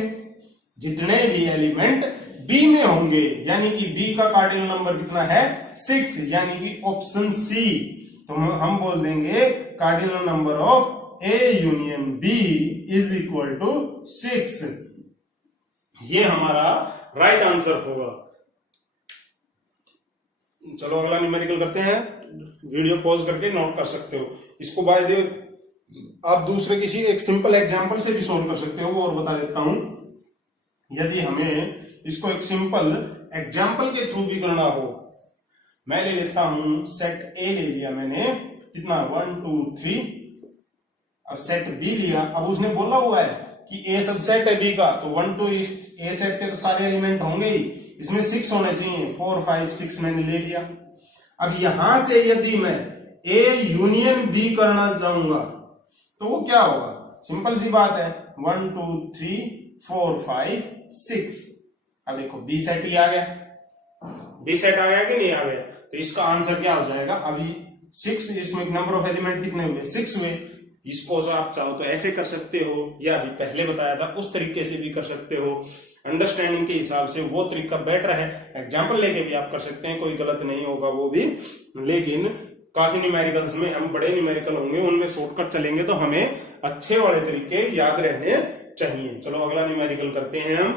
जितने भी एलिमेंट बी में होंगे, यानी कि बी का कार्डिनल नंबर कितना है 6, यानी कि ऑप्शन सी। तो हम बोल देंगे cardinal number of A union B is equal to 6। ये हमारा राइट आंसर होगा। चलो अगला न्यूमेरिकल करते हैं, वीडियो पॉज करके नोट कर सकते हो इसको। बाय द वे आप दूसरे किसी एक सिंपल एग्जांपल से भी सोल्व कर सकते हो, वो और बता देता हूं। यदि हमें इसको एक सिंपल एग्जांपल के थ्रू भी करना हो, मैं ले लेता हूं सेट ए ले लिया मैंने, कितना 1 2 3, और सेट बी लिया। अब उसने बोला हुआ है कि ए सबसेट है बी का, तो 1 2 ए सेट के तो सारे एलिमेंट होंगे ही, इसमें 6 होने चाहिए, 4 5 6 मैंने ले लिया। अब यहां से यदि मैं ए यूनियन बी करना चाहूंगा तो वो क्या होगा, सिंपल सी बात है 1 2 3 4 5 6। अब देखो बी सेट ही आ गया, बी सेट आ गया कि नहीं आ गया, तो इसका आंसर क्या हो जाएगा, अभी 6, इसमें नंबर ऑफ एलिमेंट कितने हुए 6 हुए। इसको जो आप चाहो तो ऐसे कर सकते हो, या अभी पहले बताया था उस तरीके से भी कर सकते हो। अंडरस्टैंडिंग के हिसाब से वो तरीका बेटर है, एग्जाम्पल लेके भी आप कर सकते हैं, कोई गलत नहीं होगा वो भी। लेकिन काफी न्यूमेरिकल्स में हम बड़े न्यूमेरिकल होंगे उनमें शॉर्टकट चलेंगे तो हमें अच्छे वाले तरीके याद रहने चाहिए। चलो अगला न्यूमेरिकल करते हैं हम।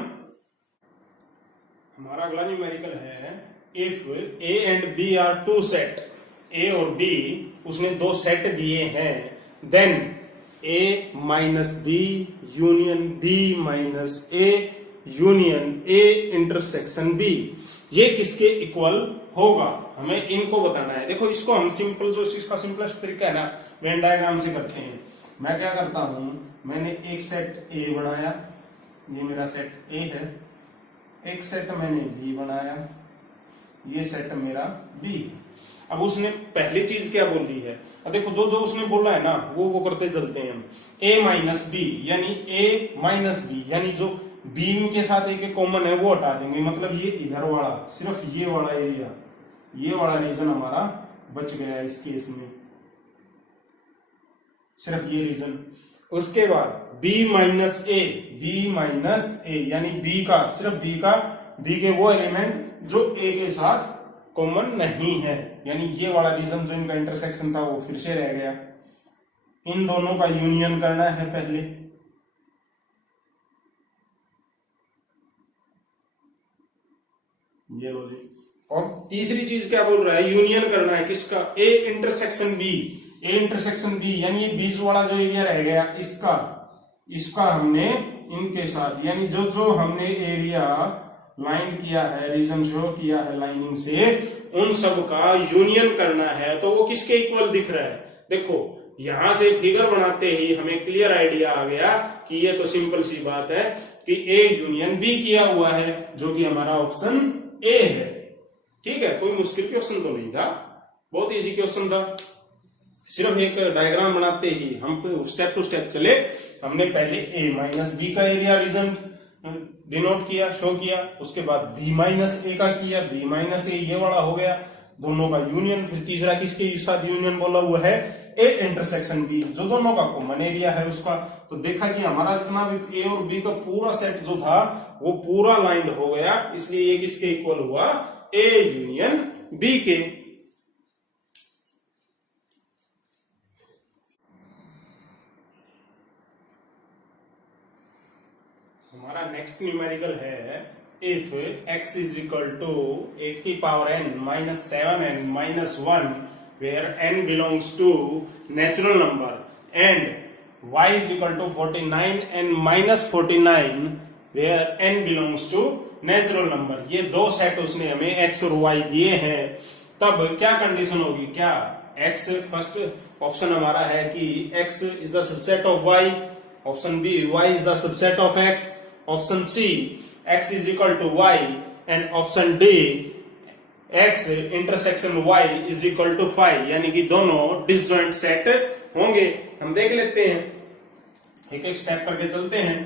हमारा अगला न्यूमेरिकल है if A and B are two set, A और बी उसने दो सेट दिए हैं, then A minus B union B minus A union A intersection B, ये किसके इक्वल होगा, हमें इनको बताना है। देखो इसको हम सिंपल, जो इसका सिंपलेस्ट तरीका है ना, वेन डायग्राम से करते हैं। मैं क्या करता हूं, मैंने एक सेट ए बनाया, ये मेरा सेट ए है, एक सेट मैंने बी बनाया, ये सेट मेरा बी है। अब उसने पहली चीज क्या बोली है, अब देखो जो जो उसने बोला है ना वो करते चलते हैं हम। ए माइनस बी यानी ए माइनस बी, यानी जो बी के साथ एक कॉमन है वो हटा देंगे, मतलब ये इधर वाला, सिर्फ ये वाला एरिया, ये वाला रीजन हमारा बच गया इस केस में, सिर्फ ये रीजन। उसके बाद b माइनस ए, b माइनस ए यानी b का, सिर्फ b के वो एलिमेंट जो a के साथ कॉमन नहीं है, यानी ये वाला रीजन जो इनका इंटरसेक्शन था वो फिर से रह गया। इन दोनों का यूनियन करना है पहले, ये लो जी। और तीसरी चीज क्या बोल रहा है, यूनियन करना है किसका, a intersection b, a intersection b यानी ये बीच वाला जो एरिया रह गया इसका हमने इनके साथ, यानी जो जो हमने एरिया लाइन किया है, रीजन शो किया है लाइनिंग से, उन सब का यूनियन करना है। तो वो किसके इक्वल दिख रहा है, देखो यहां से फिगर बनाते ही हमें क्लियर आइडिया आ गया कि ये तो सिंपल सी बात है कि ए यूनियन बी किया हुआ है, जो कि हमारा ऑप्शन ए है। ठीक है, कोई मुश्किल क्वेश्चन तो नहीं था, बहुत इजी क्वेश्चन था। सिर्फ एक डायग्राम बनाते ही हम स्टेप टू स्टेप चले। हमने पहले ए माइनस बी का एरिया रीजन डिनोट किया, शो किया, उसके बाद बी माइनस ए का किया, बी माइनस ए ये वाला हो गया, दोनों का यूनियन। फिर तीसरा किसके साथ यूनियन बोला हुआ है, ए इंटरसेक्शन बी, जो दोनों का कॉमन एरिया है उसका। तो देखा कि हमारा जितना भी ए और बी का पूरा सेट जो था वो पूरा लाइंड हो गया, इसलिए ये किसके इक्वल हुआ, ए यूनियन बी के। हमारा नेक्स्ट न्यूमेरिकल है if x is equal to 8 की power n minus 7n minus 1 where n belongs to natural number and y is equal to 49 and minus 49 where n belongs to natural number। ये दो set उसने हमें x और y दिए हैं, तब क्या कंडीशन होगी, क्या x, फर्स्ट ऑप्शन हमारा है कि x is the subset of y, option B y is the subset of x, option C x is equal to y and option D x intersection y is equal to phi, यानी कि दोनों disjoint set होंगे। हम देख लेते हैं, एक एक स्टेप करके चलते हैं।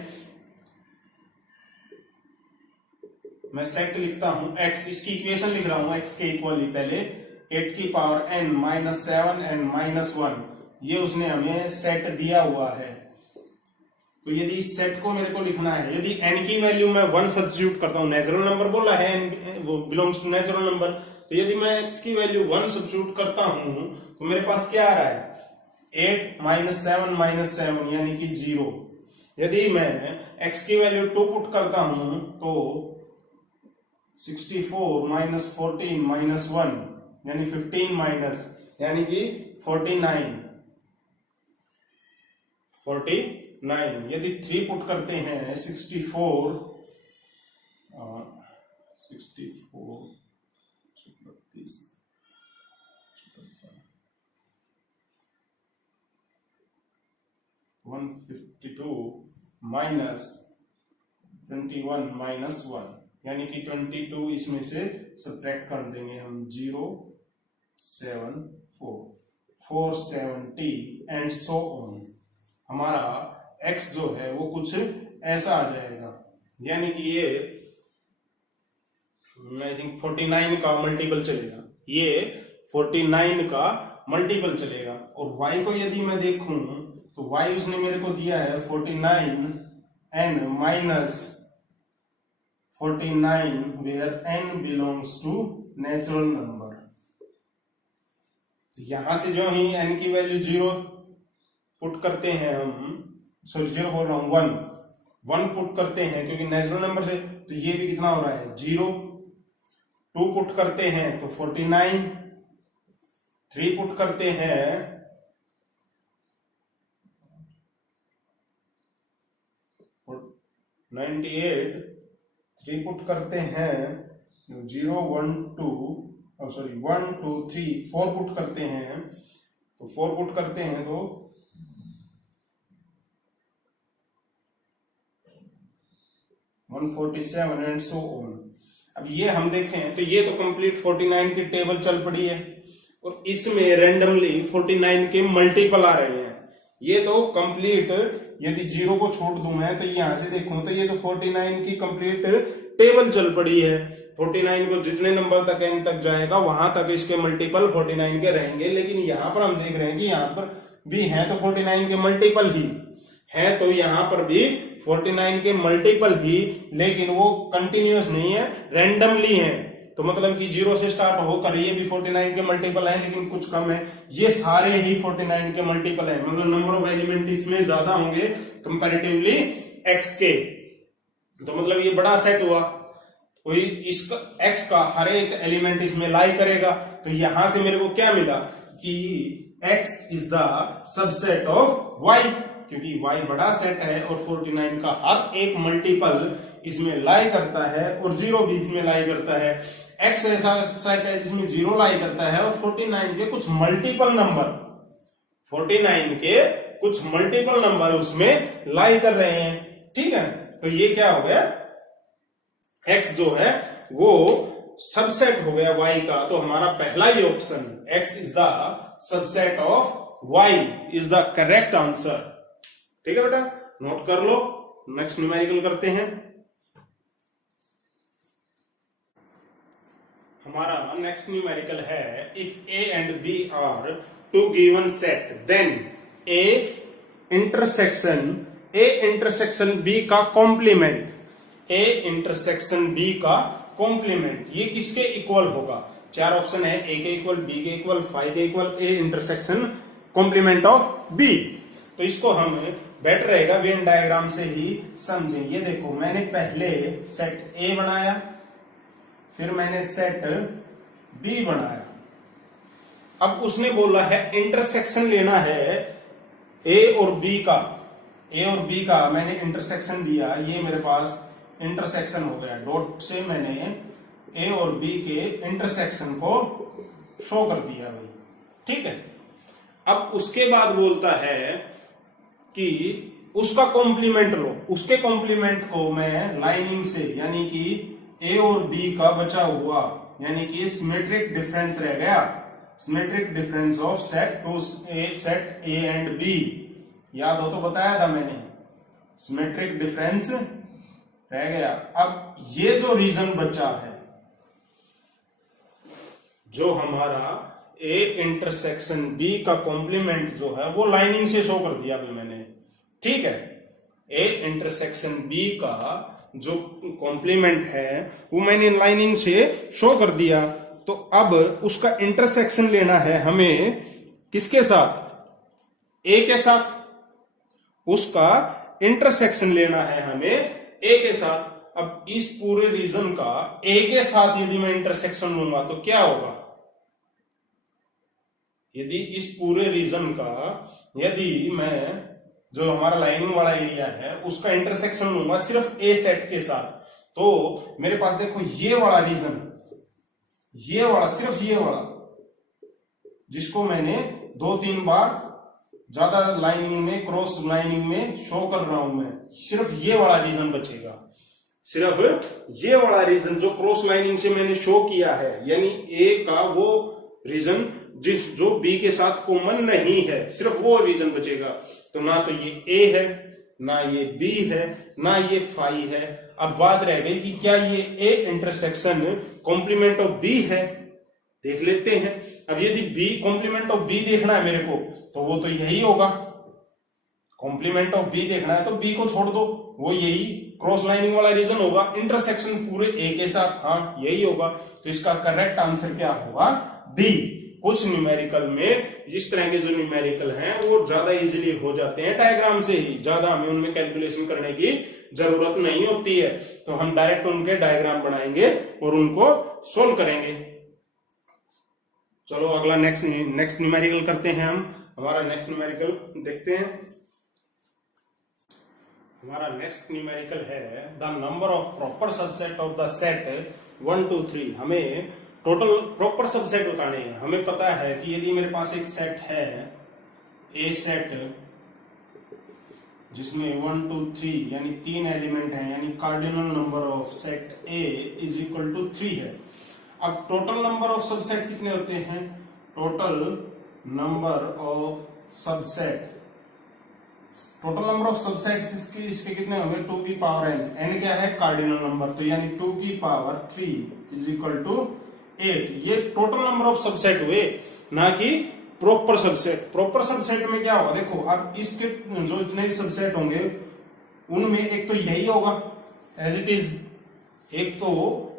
मैं सेट लिखता हूं x, इसकी इक्वेशन लिख रहा हूं x के इक्वली, पहले 8 की power n minus 7 and minus 1, ये उसने हमें सेट दिया हुआ है। तो यदि इस सेट को मेरे को लिखना है, यदि n की वैल्यू मैं 1 सब्स्टिट्यूट करता हूं, नेचुरल नंबर बोला है n वो बिलोंग्स टू नेचुरल नंबर, तो यदि मैं x की वैल्यू 1 सब्स्टिट्यूट करता हूं तो मेरे पास क्या आ रहा है, 8 माइनस 7 माइनस 7 यानी कि 0। यदि मैं x की वैल्यू 2 पुट करता हूं तो 64 माइनस 14 माइनस 1 यानी 15 माइनस, यानी कि 49। यदि 3 पुट करते हैं 64 152 माइनस 21 माइनस 1, यानी कि 22 इसमें से सब्ट्रैक्ट कर देंगे हम, 0 7 4 470 एंड सो ऑन। हमारा x जो है वो कुछ ऐसा आ जाएगा, यानी कि ये आई थिंक 49 का मल्टीपल चलेगा, ये 49 का मल्टीपल चलेगा। और y को यदि मैं देखूं तो y उसने मेरे को दिया है 49 n minus 49 where n belongs to natural number। तो यहां से जो ही n की वैल्यू 0 पुट करते हैं हम, सॉरी 0 बोल रहा हूं 1 पुट करते हैं क्योंकि नेचुरल नंबर से, तो ये भी कितना हो रहा है 0। 2 पुट करते हैं तो 49, 3 पुट करते हैं 98, 3 पुट करते हैं 0 1 2 सॉरी 1 2 3, 4 पुट करते हैं तो 4 पुट करते हैं तो 147 एंड सो ऑन। अब ये हम देखें तो ये तो कंप्लीट 49 की टेबल चल पड़ी है और इसमें रेंडमली 49 के मल्टीपल आ रहे हैं। ये तो कंप्लीट, यदि 0 को छोड़ दूं मैं तो यहां से देखूं तो ये तो 49 की कंप्लीट टेबल चल पड़ी है। 49 को जितने नंबर तक n तक जाएगा वहां तक इसके मल्टीपल 49 के रहेंगे, लेकिन यहां पर हम देख रहे हैं कि यहां पर भी है तो 49 के मल्टीपल ही है, तो यहां पर भी 49 के मल्टीपल ही, लेकिन वो कंटिन्यूअस नहीं है, रैंडमली है। तो मतलब कि 0 से स्टार्ट होकर ये भी 49 के मल्टीपल है लेकिन कुछ कम है, ये सारे ही 49 के मल्टीपल है, मतलब नंबर ऑफ एलिमेंट इसमें ज्यादा होंगे कंपैरेटिवली x के। तो मतलब ये बड़ा सेट हुआ, कोई इसका x का हर एक एलिमेंट इसमें लाई करेगा। तो यहां से मेरे को क्या मिला कि x is the subset of y, क्योंकि y बड़ा सेट है और 49 का हर एक मल्टीपल इसमें लाई करता है और 0 भी इसमें लाई करता है। x ऐसा सेट है जिसमें 0 लाई करता है और 49 के कुछ मल्टीपल नंबर, 49 के कुछ मल्टीपल नंबर उसमें लाई कर रहे हैं। ठीक है, तो ये क्या हो गया, x जो है वो सबसेट हो गया y का। तो हमारा पहला ही option x is the subset of y is the correct answer. ठीक है बेटा, नोट कर लो। नेक्स्ट न्यूमेरिकल करते हैं। हमारा नेक्स्ट न्यूमेरिकल है if a and b are two given set then a intersection b का कॉम्प्लीमेंट, a इंटरसेक्शन b का कॉम्प्लीमेंट ये किसके इक्वल होगा। 4 ऑप्शन है, a के इक्वल, b के इक्वल, 5 के equal, a intersection complement of b। तो इसको हम बेटर रहेगा वेन डायग्राम से ही समझें। ये देखो, मैंने पहले सेट A बनाया, फिर मैंने सेट B बनाया। अब उसने बोला है इंटरसेक्शन लेना है A और B का, A और B का मैंने इंटरसेक्शन दिया, ये मेरे पास इंटरसेक्शन हो गया। डॉट से मैंने A और B के इंटरसेक्शन को शो कर दिया भाई। ठीक है, अब उसके बाद बोलता है कि उसका कॉम्प्लीमेंट लो। उसके कॉम्प्लीमेंट को मैं लाइनिंग से, यानी कि A और B का बचा हुआ, यानी कि सिमेट्रिक डिफरेंस रह गया, symmetric difference of set A and B। याद हो तो बताया था मैंने, सिमेट्रिक डिफरेंस रह गया। अब ये जो रीजन बचा है, जो हमारा A इंटरसेक्शन B का कॉम्प्लीमेंट जो है वो लाइनिंग से शो कर दिया अभी मैंने। ठीक है, A इंटरसेक्शन B का जो कॉम्प्लीमेंट है वो मैंने लाइनिंग से शो कर दिया। तो अब उसका इंटरसेक्शन लेना है हमें किसके साथ, A के साथ। उसका इंटरसेक्शन लेना है हमें A के साथ। अब इस पूरे रीजन का A के साथ यदि मैं इंटरसेक्शन लूंगा तो क्या होगा, यदि इस पूरे रीजन का यदि मैं जो हमारा लाइनिंग वाला एरिया है उसका इंटरसेक्शन लूंगा सिर्फ A सेट के साथ, तो मेरे पास देखो ये वाला रीजन, ये वाला, सिर्फ ये वाला, जिसको मैंने 2-3 बार ज्यादा लाइनिंग में, क्रॉस लाइनिंग में शो कर रहा हूं मैं, सिर्फ ये वाला रीजन बचेगा। सिर्फ ये वाला रीजन जो क्रॉस लाइनिंग से मैंने शो किया है, यानी A का वो रीजन जो B के साथ कॉमन नहीं है, सिर्फ वो रीजन बचेगा। तो ना तो ये A है, ना ये B है, ना ये फाई है। अब बात रह गई कि क्या ये A intersection complement of B है, देख लेते हैं। अब यदि B कॉम्प्लीमेंट ऑफ B देखना है मेरे को तो वो तो यही होगा, कॉम्प्लीमेंट ऑफ B देखना है तो B को छोड़ दो, वो यही क्रॉस लाइनिंग वाला रीजन होगा। इंटरसेक्शन पूरे A के साथ, हाँ यही होगा। तो इसका करेक्ट आंसर क्या होगा, B। कुछ न्यूमेरिकल में इस तरह के जो न्यूमेरिकल हैं वो ज्यादा इजीली हो जाते हैं डायग्राम से ही, ज्यादा हमें उनमें कैलकुलेशन करने की जरूरत नहीं होती है। तो हम डायरेक्ट उनके डायग्राम बनाएंगे और उनको सोल्व करेंगे। चलो अगला नेक्स्ट न्यूमेरिकल करते हैं हम। हमारा नेक्स्ट न्यूमेरिकल देखते हैं। हमारा नेक्स्ट न्यूमेरिकल है the number of proper subset of the set 1 2 3। हमें टोटल प्रॉपर सबसेट बताने हैं। हमें पता है कि यदि मेरे पास एक सेट है, ए सेट, जिसमें 1 2 3 यानी 3 एलिमेंट हैं, यानी cardinal number of set A is equal to 3 है। अब टोटल नंबर ऑफ सबसेट कितने होते हैं? Total number of subset, total number of subset इसके कितने होंगे? 2 की पावर n। n क्या है? कार्डिनल नंबर, तो यानी 2 की पावर 3 इज इक्वल टू 8। ये टोटल नंबर ऑफ सबसेट हुए, ना कि प्रॉपर सबसेट। प्रॉपर सबसेट में क्या होगा? देखो अब इसके जो इतने भी सबसेट होंगे उनमें एक तो यही होगा एज इट इज, एक तो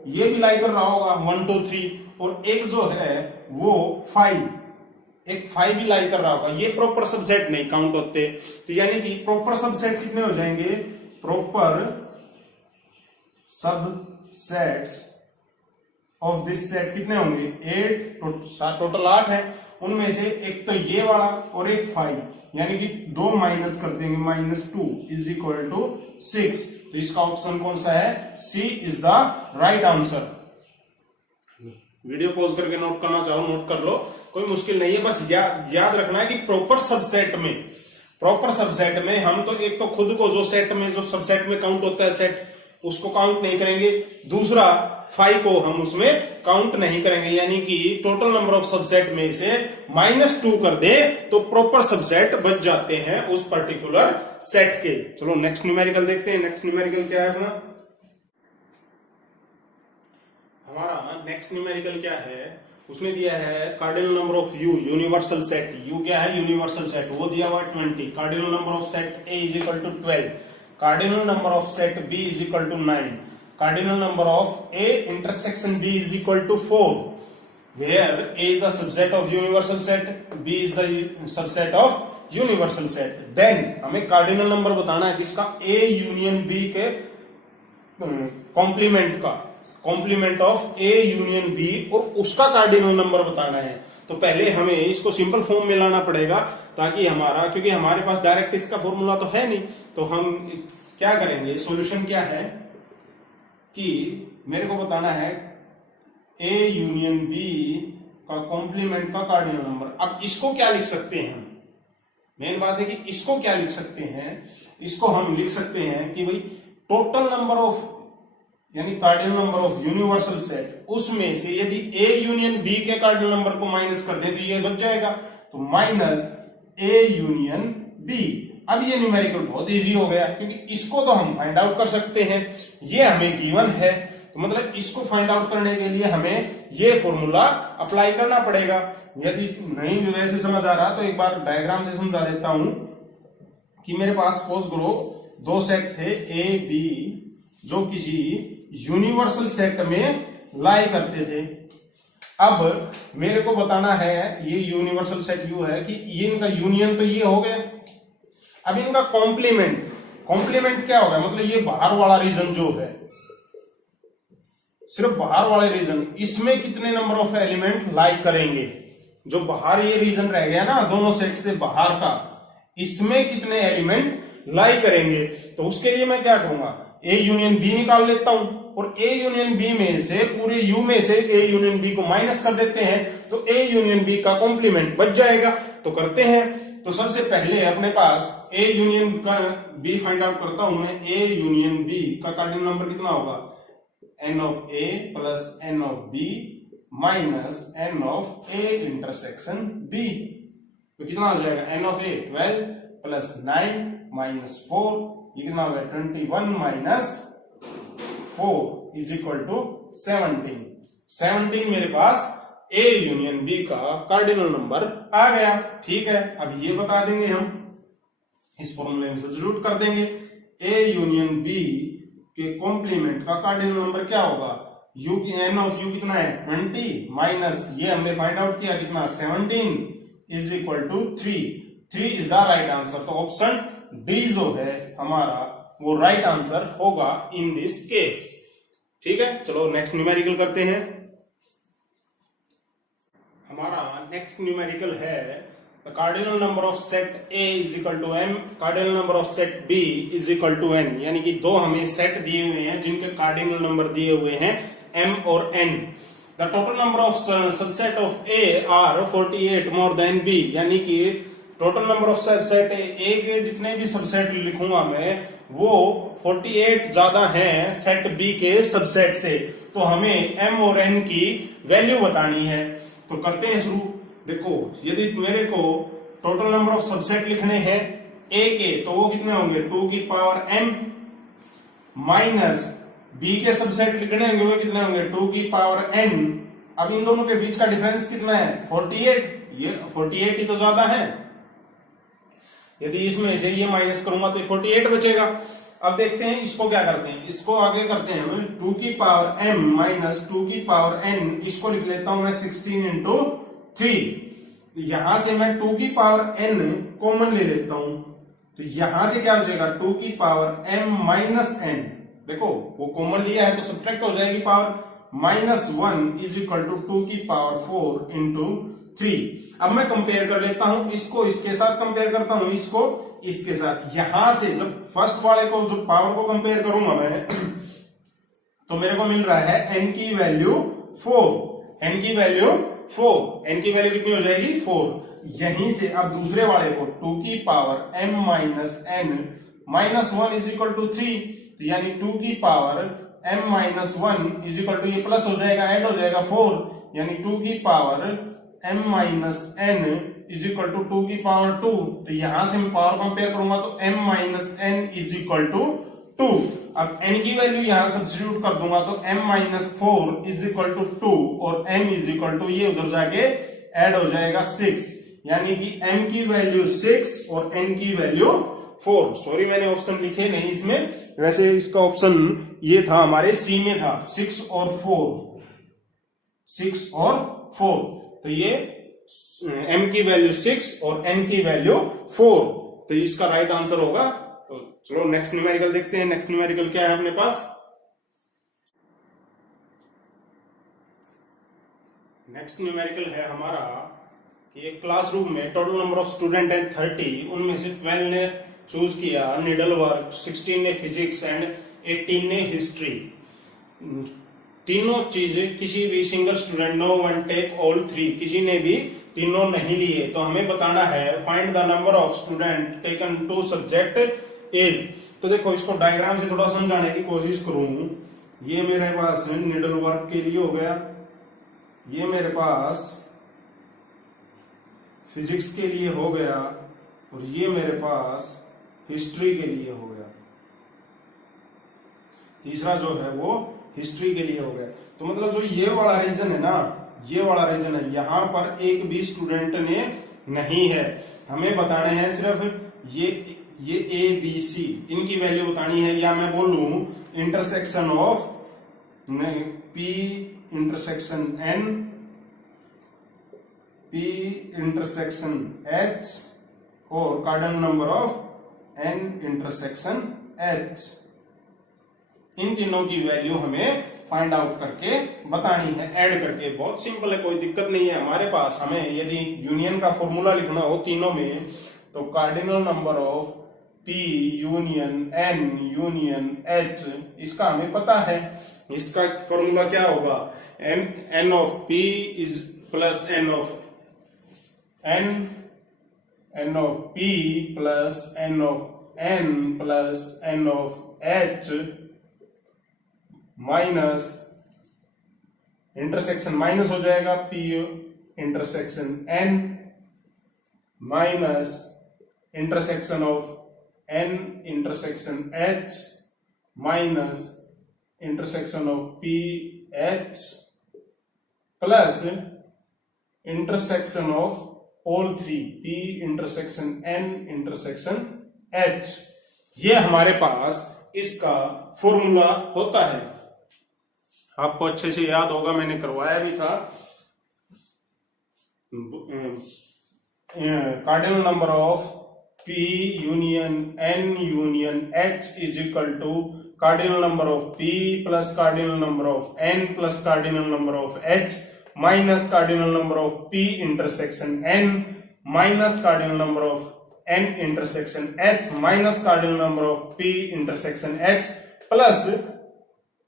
ये भी लाई कर रहा होगा 1 2 3, और एक जो है वो 5, एक 5 भी लाई कर रहा होगा। ये प्रॉपर सबसेट नहीं काउंट होते। तो यानी कि प्रॉपर सबसेट कितने हो जाएंगे? Proper subsets of this set कितने होंगे? 8, टोटल 8 है। उनमें से एक तो ये वाला और एक 5, यानी कि 2 माइनस कर देंगे, -2 इज इक्वल टू 6। तो इसका ऑप्शन कौन सा है? C is the right answer. Video pause करके नोट करना चाहो नोट कर लो, कोई मुश्किल नहीं है। बस याद रखना है कि प्रॉपर सबसेट में हम तो एक तो खुद को जो सेट में जो सबसेट में काउंट होता है सेट, उसको काउंट नहीं करेंगे। दूसरा 5 को हम उसमें काउंट नहीं करेंगे, यानी कि टोटल नंबर ऑफ सबसेट में से -2 कर दे तो प्रॉपर सबसेट बच जाते हैं उस पर्टिकुलर सेट के। चलो नेक्स्ट न्यूमेरिकल देखते हैं। नेक्स्ट न्यूमेरिकल क्या है अपना? हमारा नेक्स्ट न्यूमेरिकल क्या है? उसने दिया है cardinal number of U, universal set. U क्या है? Universal set. वो दिया हुआ 20। Cardinal number of set A is equal to 12। Cardinal number of set B is equal to 9। Cardinal number of A intersection B is equal to 4, where A is the subset of universal set, B is the subset of universal set. Then हमें cardinal number बताना है किसका? ए union B के complement का, complement of A union B, और उसका cardinal number बताना है। तो पहले हमें इसको सिंपल फॉर्म में लाना पड़ेगा, ताकि हमारा, क्योंकि हमारे पास डायरेक्ट इसका फॉर्मूला तो है नहीं, तो हम क्या करेंगे? सॉल्यूशन क्या है कि मेरे को बताना है ए यूनियन बी का कॉम्प्लीमेंट का कार्डिनल नंबर। अब इसको क्या लिख सकते हैं? मेन बात है कि इसको क्या लिख सकते हैं? इसको हम लिख सकते हैं कि भाई टोटल नंबर ऑफ, यानी cardinal number of universal set, उसमें से यदि ए यूनियन बी के कार्डिनल नंबर को माइनस कर दे तो ये बच जाएगा, तो माइनस ए यूनियन बी। अब ये न्यूमेरिकल बहुत इजी हो गया, क्योंकि इसको तो हम फाइंड आउट कर सकते हैं, ये हमें गिवन है। तो मतलब इसको फाइंड आउट करने के लिए हमें ये फॉर्मूला अप्लाई करना पड़ेगा। यदि नहीं वैसे समझ आ रहा तो एक बार डायग्राम से समझा देता हूं कि मेरे पास सपोज करो 2 सेट थे ए बी, जो किसी यूनिवर्सल सेट में लाई करते थे। अब मेरे को बताना है, ये यूनिवर्सल सेट यू है, कि ये इनका यूनियन तो ये हो गया। अब इनका कॉम्प्लीमेंट क्या होगा? मतलब ये बाहर वाला रीजन जो है, सिर्फ बाहर वाले रीजन, इसमें कितने नंबर ऑफ एलिमेंट लाई करेंगे? जो बाहर ये रीजन रह गया ना दोनों सेट से बाहर का, इसमें कितने एलिमेंट लाई करेंगे? तो उसके लिए मैं क्या करूंगा? ए यूनियन बी निकाल लेता हूं, और ए यूनियन बी में से, पूरे यू में से ए यूनियन बी को माइनस कर देते हैं, तो ए यूनियन बी का कॉम्प्लीमेंट बच जाएगा। तो करते हैं। तो सबसे पहले अपने पास ए यूनियन का बी फाइंड आउट करता हूं मैं। ए यूनियन बी का कार्डिनल नंबर कितना होगा? n of A plus n of B minus n of A intersection B. तो कितना हो जाएगा? n of A 12 plus 9 minus 4, ये कितना होगा? 21 माइनस 4 इज इक्वल टू 17। 17 मेरे पास ए यूनियन बी का कार्डिनल नंबर आ गया। ठीक है, अब ये बता देंगे हम, इस फॉर्मूले में सब्स्टिट्यूट कर देंगे। ए यूनियन बी के कॉम्प्लीमेंट का कार्डिनल नंबर क्या होगा? यू एन ऑफ यू कितना है 20 माइनस ये हमने फाइंड आउट किया कितना 17 is equal to 3 is the right answer. तो ऑप्शन डी जो है हमारा वो राइट आंसर होगा इन दिस केस। ठीक है, चलो नेक्स्ट न्यूमेरिकल करते हैं। हमारा नेक्स्ट न्यूमेरिकल है the cardinal number of set A is equal to m, cardinal number of set B is equal to n, यानी कि दो हमें सेट दिए हुए हैं जिनके कार्डिनल नंबर दिए हुए हैं m और n। The total number of subset of A are 48 more than B, यानी कि total number of subset A के जितने भी सबसेट लिखूंगा मैं वो 48 ज्यादा हैं सेट B के सबसेट से। तो हमें m और n की वैल्यू बतानी है। तो करते हैं शुरू। देखो यदि मेरे को टोटल नंबर ऑफ सबसेट लिखने हैं ए के तो वो कितने होंगे 2 की पावर m माइनस बी के सबसेट लिखने होंगे वो कितने होंगे 2 की पावर n। अब इन दोनों के बीच का डिफरेंस कितना है 48, ये 48 ही तो ज्यादा है। यदि इसमें से ये माइनस करूंगा तो 48 बचेगा। अब देखते हैं इसको क्या करते हैं, इसको आगे करते हैं हम 2 की पावर m माइनस 2 की पावर n, इसको लिख लेता हूं मैं 16 इंटू 3। यहां से मैं 2 की पावर n कॉमन ले लेता हूं तो यहां से क्या हो जाएगा 2 की पावर m माइनस n। देखो वो कॉमन लिया है तो सब्ट्रैक्ट हो जाएगी power minus 1 is equal to 2 की पावर 4 इंटू 3। अब मैं कंपेयर कर लेता हूं इसको इसके साथ कंपेयर करता हूं इसको इसके साथ। यहां से जब फर्स्ट वाले को जो पावर को कंपेयर करूंगा मैं तो मेरे को मिल रहा है n की वैल्यू 4, n की वैल्यू 4, n की वैल्यू कितनी हो जाएगी 4। यहीं से अब दूसरे वाले को 2 की power m minus n minus 1 is equal to 3, तो यानी 2 की power m minus 1 is equal to ये प्लस हो जाएगा ऐड हो जाएगा 4, यानी 2 की power m minus n is equal to 2 की पावर 2। तो यहां से मैं पावर कंपेयर करूंगा तो m minus n is equal to 2। अब n की वैल्यू यहां सब्स्टिट्यूट कर दूंगा तो m minus 4 is equal to 2 और m इज इक्वल टू ये उधर जाके ऐड हो जाएगा 6, यानी कि m की वैल्यू 6 और n की वैल्यू 4। सॉरी मैंने ऑप्शन लिखे नहीं इसमें, वैसे इसका ऑप्शन ये था हमारे सी में था 6 और 4। तो ये m की वैल्यू 6 और n की वैल्यू 4, तो इसका राइट आंसर होगा। तो चलो नेक्स्ट न्यूमेरिकल देखते हैं। नेक्स्ट न्यूमेरिकल क्या है अपने पास, नेक्स्ट न्यूमेरिकल है हमारा कि एक क्लासरूम में टोटल नंबर ऑफ स्टूडेंट है 30, उनमें से 12 ने चूज किया नीडल वर्क, 16 ने फिजिक्स एंड 18 ने हिस्ट्री। तीनों चीजें किसी भी single student no one take all 3, किसी ने भी तीनों नहीं लिए। तो हमें बताना है find the number of student taken to subject is. तो देखो इसको डायग्राम से थोड़ा समझाने की कोशिश करूं। ये मेरे पास नीडल वर्क के लिए हो गया, ये मेरे पास फिजिक्स के लिए हो गया और ये मेरे पास हिस्ट्री के लिए हो गया। तीसरा जो है वो हिस्ट्री के लिए हो गया। तो मतलब जो ये वाला रीजन है ना, ये वाला रीजन है, यहां पर एक भी स्टूडेंट ने नहीं है। हमें बताने हैं सिर्फ ये ए बी सी, इनकी वैल्यू बतानी है, या मैं बोलूं intersection of P intersection N, P intersection H और cardinal number of N intersection H. इन तीनों की वैल्यू हमें फाइंड आउट करके बतानी है, ऐड करके। बहुत सिंपल है, कोई दिक्कत नहीं है हमारे पास। हमें यदि यूनियन का फॉर्मूला लिखना हो तीनों में तो cardinal number of P union N union H, इसका हमें पता है। इसका फॉर्मूला क्या होगा, N of P is plus N of N, N of P plus N of N plus N of H minus intersection minus हो जाएगा P intersection N minus intersection of N intersection H minus intersection of P H plus intersection of all 3 P intersection N intersection H। ये हमारे पास इसका formula होता है। आपको अच्छे से याद होगा, मैंने करवाया भी था। Cardinal number of P union N union H is equal to cardinal number of P plus cardinal number of N plus cardinal number of H minus cardinal number of P intersection N minus cardinal number of N intersection H minus cardinal number of P intersection H plus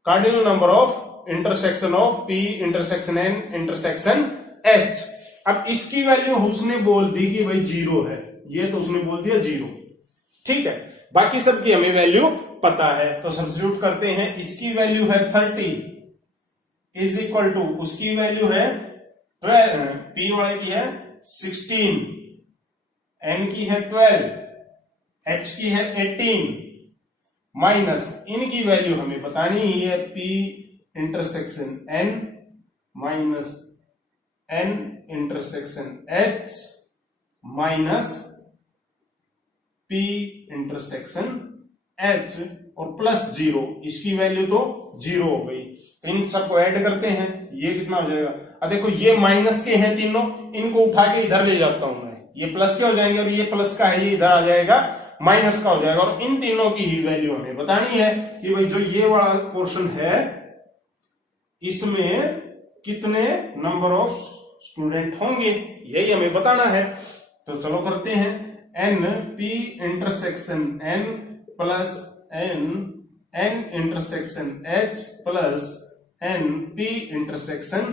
cardinal number of intersection of P intersection N intersection H। अब इसकी value उसने बोल दी कि भाई 0 है, ये तो उसने बोल दिया 0, ठीक है। बाकी सबकी हमें वैल्यू पता है, तो सब्स्टिट्यूट करते हैं। इसकी वैल्यू है 30 इज इक्वल टू, उसकी वैल्यू है 12, P वाले की है 16, N की है 12, H की है 18 माइनस इनकी वैल्यू हमें बतानी ही है, P intersection N minus N intersection H minus P intersection H और प्लस 0, इसकी वैल्यू तो 0 हो गई। तो इन सबको ऐड करते हैं, ये कितना हो जाएगा। अब देखो ये माइनस के हैं तीनों, इनको उठा के इधर ले जाता हूं मैं, ये प्लस के हो जाएंगे और ये प्लस का है, ये इधर आ जाएगा माइनस का हो जाएगा। और इन तीनों की ही वैल्यू हमें बतानी है कि भाई जो ये वाला पोर्शन है इसमें कितने नंबर ऑफ स्टूडेंट होंगे, यही हमें बताना है। तो चलो करते हैं। N P intersection N plus N intersection H plus N P intersection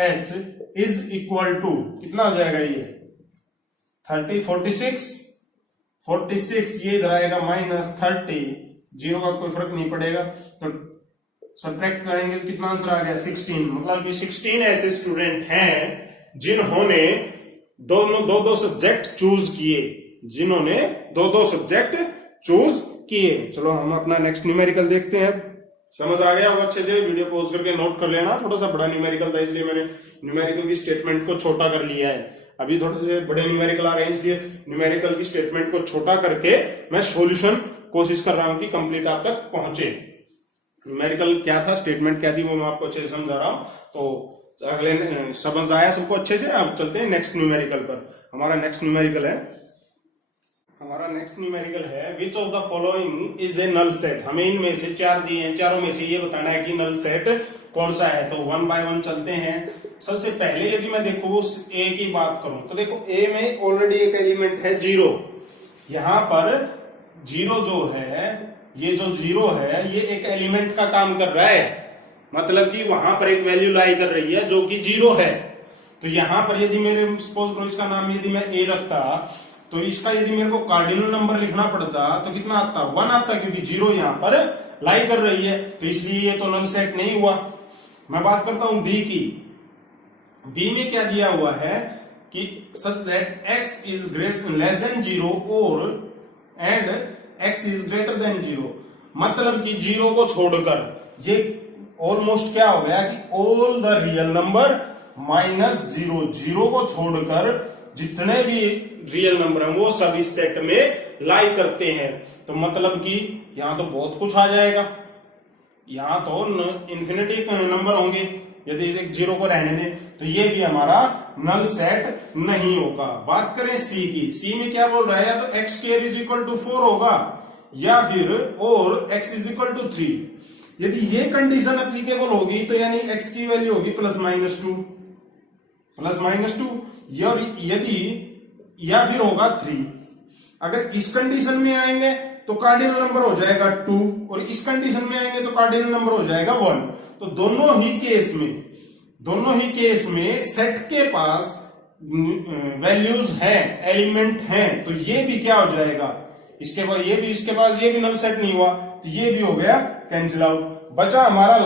H is equal to कितना हो जाएगा, ये 30 46 ये इधर आएगा माइनस 30, 0 का कोई फर्क नहीं पड़ेगा, तो सब्ट्रैक्ट करेंगे कितना आंसर आ गया 16। मतलब ये 16 ऐसे स्टूडेंट हैं जिन्होंने दो सब्जेक्ट चूज किए, जिन्होंने दो सब्जेक्ट चूज किए। चलो हम अपना नेक्स्ट न्यूमेरिकल देखते हैं। समझ आ गया होगा अच्छे से, वीडियो पॉज करके नोट कर लेना। थोड़ा सा बड़ा न्यूमेरिकल था इसलिए मैंने न्यूमेरिकल की स्टेटमेंट को छोटा कर लिया है। अभी थोड़े से बड़े न्यूमेरिकल आ रहे हैं इसलिए न्यूमेरिकल की स्टेटमेंट को छोटा करके मैं सॉल्यूशन कोशिश कर रहा हूं कि कंप्लीट आप तक पहुंचे। न्यूमेरिकल क्या था, स्टेटमेंट क्या थी, वो मैं आपको अच्छे से समझा रहा हूं। तो अगले समझ आया सबको अच्छे से। अब चलते हैं नेक्स्ट न्यूमेरिकल पर। हमारा नेक्स्ट न्यूमेरिकल है which of the following is a null set. हमें इनमें से 4 दिए हैं, चारों में से ये बताना है कि नल सेट कौन सा है। तो 1 बाय 1 चलते हैं। सबसे पहले यदि मैं देखो ए की बात करूं तो देखो ए में ऑलरेडी एक एलिमेंट है 0। यहां पर 0 जो है, ये जो 0 है ये एक एलिमेंट का काम कर रहा है, मतलब कि वहां पर एक वैल्यू लाई कर रही है जो कि 0 है। तो यहां पर यदि मेरे सपोज करो इसका नाम यदि मैं ए रखता तो इसका यदि मेरे को कार्डिनल नंबर लिखना पड़ता तो कितना आता, 1 आता, क्योंकि 0 यहां पर लाई कर रही है, तो इसलिए ये तो नल सेट नहीं हुआ। मैं बात करता हूं बी की। बी में क्या दिया हुआ है कि such that x is less than 0 और and x is greater than 0, मतलब कि 0 को छोड़कर ये ऑलमोस्ट क्या हो गया कि all the real number minus 0, 0 को छोड़कर जितने भी रियल नंबर हैं वो सब इस सेट में लाई करते हैं। तो मतलब कि यहां तो बहुत कुछ आ जाएगा, यहां तो इंफिनिटी नंबर होंगे यदि इसे 0 को रहने दें, तो ये भी हमारा नल सेट नहीं होगा। बात करें सी की। सी में क्या बोल रहा है, या तो x square is equal to 4 होगा या फिर और x इज इक्वल टू 3। यदि ये कंडीशन एप्लीकेबल होगी तो यानी x की वैल्यू होगी प्लस माइनस टू, यदि या फिर होगा 3। अगर इस कंडीशन में आएंगे तो कार्डिनल नंबर हो जाएगा 2 और इस कंडीशन में आएंगे तो कार्डिनल नंबर हो जाएगा 1। तो दोनों ही केस में सेट के पास वैल्यूज हैं, एलिमेंट हैं, तो ये भी क्या हो जाएगा, इसके बाद ये भी, इसके पास ये भी नल सेट नहीं हुआ, तो ये भी हो गया कैंसिल आउट। बचा हमारा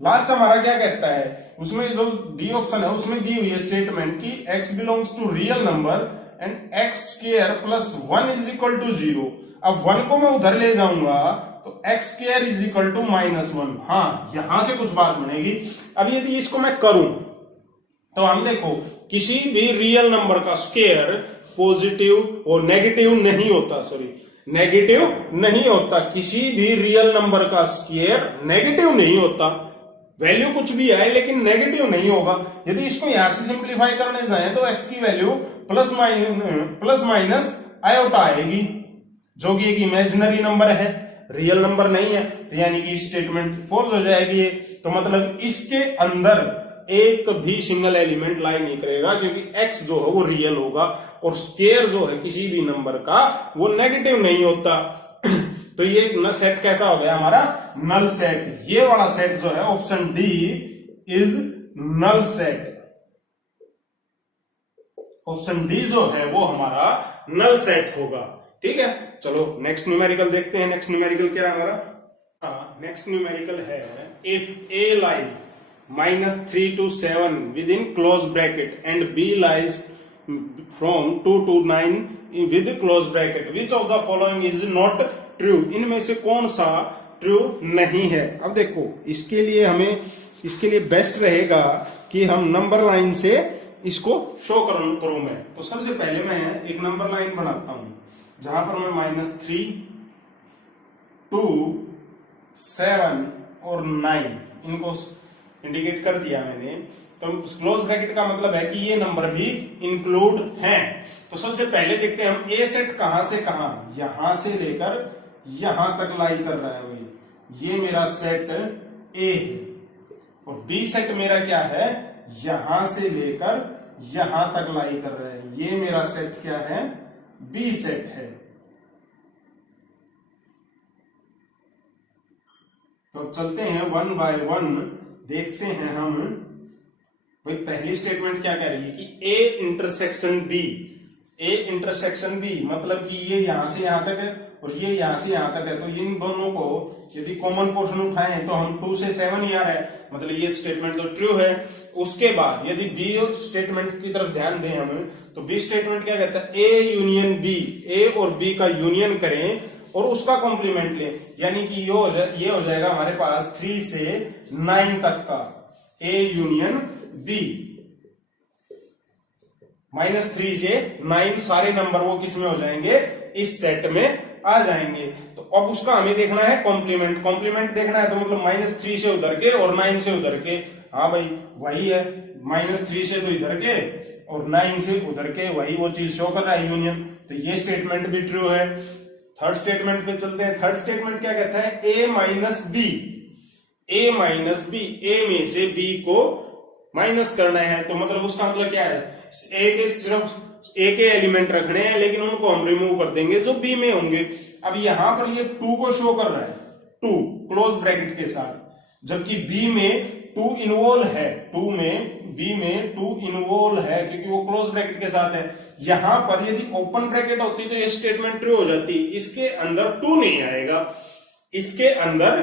लास्ट हमारा क्या कहता है, उसमें जो डी ऑप्शन है उसमें दी हुई है स्टेटमेंट कि x belongs to real number and x square plus 1 is equal to 0। अब 1 को मैं उधर ले जाऊंगा तो x square is equal to -1। हाँ, यहां से कुछ बात बनेगी। अब यदि इसको मैं करूं तो हम देखो किसी भी रियल नंबर का स्क्वायर पॉजिटिव और नेगेटिव नहीं होता, किसी भी रियल नंबर का स्क्वायर नेगेटिव नहीं होता। वैल्यू कुछ भी आए लेकिन नेगेटिव नहीं होगा। यदि इसको यहां से सिंप्लीफाई करने जाए तो x की वैल्यू प्लस माइनस आयोटा आएगी, जो कि एक इमेजिनरी नंबर है, रियल नंबर नहीं है, तो यानी कि स्टेटमेंट फॉल्स हो जाएगी। तो मतलब इसके अंदर एक भी सिंगल एलिमेंट लाई नहीं करेगा, क्योंकि x जो है वो रियल होगा और स्क्वायर जो है किसी भी नंबर का वो नेगेटिव नहीं होता। तो ये सेट कैसा हो गया हमारा? Null set. ये वाला सेट जो है option D is null set. Option D जो है वो हमारा नल सेट होगा। ठीक है, चलो नेक्स्ट न्यूमेरिकल देखते हैं। नेक्स्ट न्यूमेरिकल क्या है हमारा? नेक्स्ट न्यूमेरिकल है if a lies -3 to 7 within close bracket and b lies from 2 to 9 with close bracket, which of the following is not true? इनमें से कौन सा ट्रू नहीं है? अब देखो, इसके लिए बेस्ट रहेगा कि हम नंबर लाइन से इसको शो करूं मैं। तो सबसे पहले मैं एक नंबर लाइन बनाता हूं जहां पर मैं -3, 2, 7 और 9 इनको इंडिकेट कर दिया मैंने। तो क्लोज ब्रैकेट का मतलब है कि ये नंबर भी इंक्लूड हैं। तो सबसे पहले देखते हैं हम ए सेट कहां से कहां, यहां से लेकर यहां तक लाई कर रहा है भाई, ये मेरा सेट ए है। और बी सेट मेरा क्या है? यहां से लेकर यहां तक लाई कर रहा है, ये मेरा सेट क्या है? बी सेट है। तो चलते हैं वन बाय वन, देखते हैं हम। भाई पहली स्टेटमेंट क्या कह रही है कि A intersection B. A intersection B मतलब कि ये यहां से यहां तक है और ये यहां से यहां तक है, तो इन दोनों को यदि कॉमन पोर्शन उठाएं तो हम 2 से 7 ही आ रहा है, मतलब ये स्टेटमेंट तो ट्रू है। उसके बाद यदि बी स्टेटमेंट की तरफ ध्यान दें हम, तो बी स्टेटमेंट क्या कहता है? ए यूनियन बी, ए और बी का यूनियन करें और उसका कॉम्प्लीमेंट लें, यानी कि ये हो जाएगा हमारे पास 3 से 9 तक का ए यूनियन बी। -3 से 9 सारे नंबर वो किस में हो जाएंगे? इस सेट में आ जाएंगे। तो अब उसका हमें देखना है कॉम्प्लीमेंट। कॉम्प्लीमेंट देखना है तो मतलब -3 से उधर के और 9 से उधर के। हाँ भाई वही है, -3 से तो इधर के और 9 से उधर के, वही वो चीज शो कर रहा है यूनियन। तो ये स्टेटमेंट भी ट्रू है। थर्ड स्टेटमेंट पे चलते हैं। थर्ड स्टेटमेंट क्या कहता है? a minus B, a minus B, A में से b को माइनस करना है। तो मतलब उसका मतलब क्या है? a के सिर्फ a के एलिमेंट रखने हैं, लेकिन उनको हम रिमूव कर देंगे जो b में होंगे। अब यहां पर ये 2 को शो कर रहा है, 2 क्लोज ब्रैकेट के साथ, जबकि b में 2 इन्वॉल्व है, b में 2 इन्वॉल्व है क्योंकि वो क्लोज ब्रैकेट के साथ है। यहां पर यदि ओपन ब्रैकेट होती तो ये स्टेटमेंट ट्रू हो जाती। इसके अंदर 2 नहीं आएगा, इसके अंदर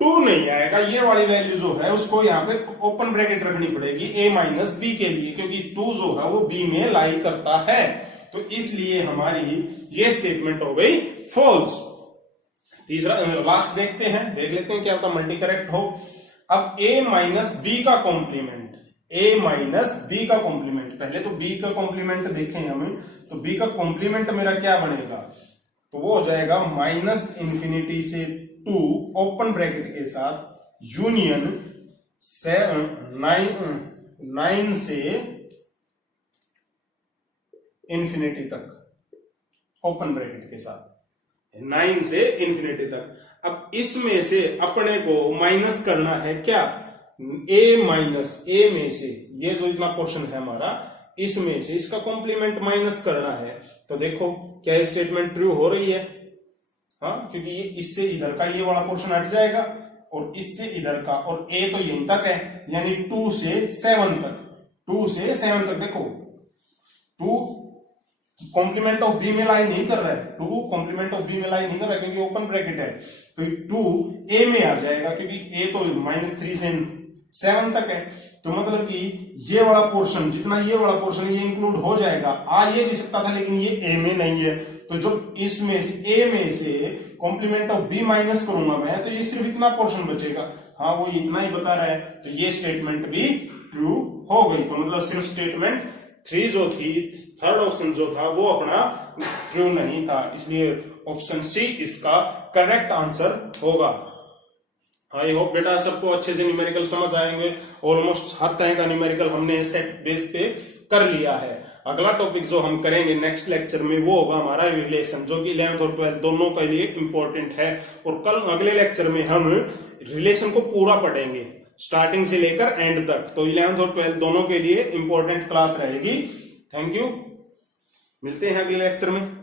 2 नहीं आएगा। ये वाली वैल्यू जो है उसको यहाँ पे ओपन ब्रैकेट रखनी पड़ेगी a माइनस बी के लिए, क्योंकि 2 जो है वो b में लाई करता है। तो इसलिए हमारी ये स्टेटमेंट हो गई फॉल्स। तीसरा लास्ट देखते हैं, देख लेते हैं क्या होता मल्टी करेक्ट हो। अब a माइनस बी का कॉम्प्लीमेंट, a माइनस बी का कॉम्प्लीमेंट, पहले तो b का कॉम्प्लीमेंट देखें हमें। तो b का कॉम्प्लीमेंट मेरा क्या बनेगा? तो वो हो जाएगा -∞ से 2 ओपन ब्रैकेट के साथ यूनियन 9 से इंफिनिटी तक, ओपन ब्रैकेट के साथ 9 से इंफिनिटी तक। अब इसमें से अपने को माइनस करना है क्या? a माइनस, ए में से ये जो इतना पोर्शन है हमारा, इसमें से इसका कॉम्प्लीमेंट माइनस करना है। तो देखो क्या ये स्टेटमेंट ट्रू हो रही है? हाँ, क्योंकि ये इससे इधर का ये वाला पोर्शन हट जाएगा और इससे इधर का, और a तो यहीं तक है, यानी 2 से 7 तक, 2 से 7 तक। देखो 2 कॉम्प्लीमेंट ऑफ बी में लाई नहीं कर रहा है, 2 कॉम्प्लीमेंट ऑफ बी में लाई नहीं कर रहा है क्योंकि ओपन ब्रैकेट है। तो 2 a में आ जाएगा क्योंकि a तो -3 से 7 तक है। तो मतलब कि ये वाला पोर्शन, जितना ये वाला पोर्शन ये इंक्लूड हो जाएगा। आ ये भी सकता था लेकिन ये a में नहीं है, तो जो इसमें से a में से कॉम्प्लीमेंट ऑफ b माइनस करूंगा मैं, तो ये सिर्फ इतना पोर्शन बचेगा। हाँ, वो इतना ही बता रहा है, तो ये स्टेटमेंट भी ट्रू हो गई। तो मतलब सिर्फ स्टेटमेंट 3 जो थी, थर्ड ऑप्शन जो था वो अपना ट्रू नहीं था, इसलिए ऑप्शन सी इसका करेक्ट आंसर होगा। आई होप बेटा सबको अच्छे से न्यूमेरिकल समझ आएंगे। ऑलमोस्ट हर तरह का न्यूमेरिकल हमने सेट बेस पे कर लिया है। अगला टॉपिक जो हम करेंगे नेक्स्ट लेक्चर में वो होगा हमारा रिलेशन, जो कि 11th और 12th दोनों के लिए इंपॉर्टेंट है। और कल अगले लेक्चर में हम रिलेशन को पूरा पढ़ेंगे स्टार्टिंग से लेकर एंड तक। तो 11th और 12th दोनों के लिए इंपॉर्टेंट क्लास रहेगी। थैंक यू, मिलते हैं अगले लेक्चर में।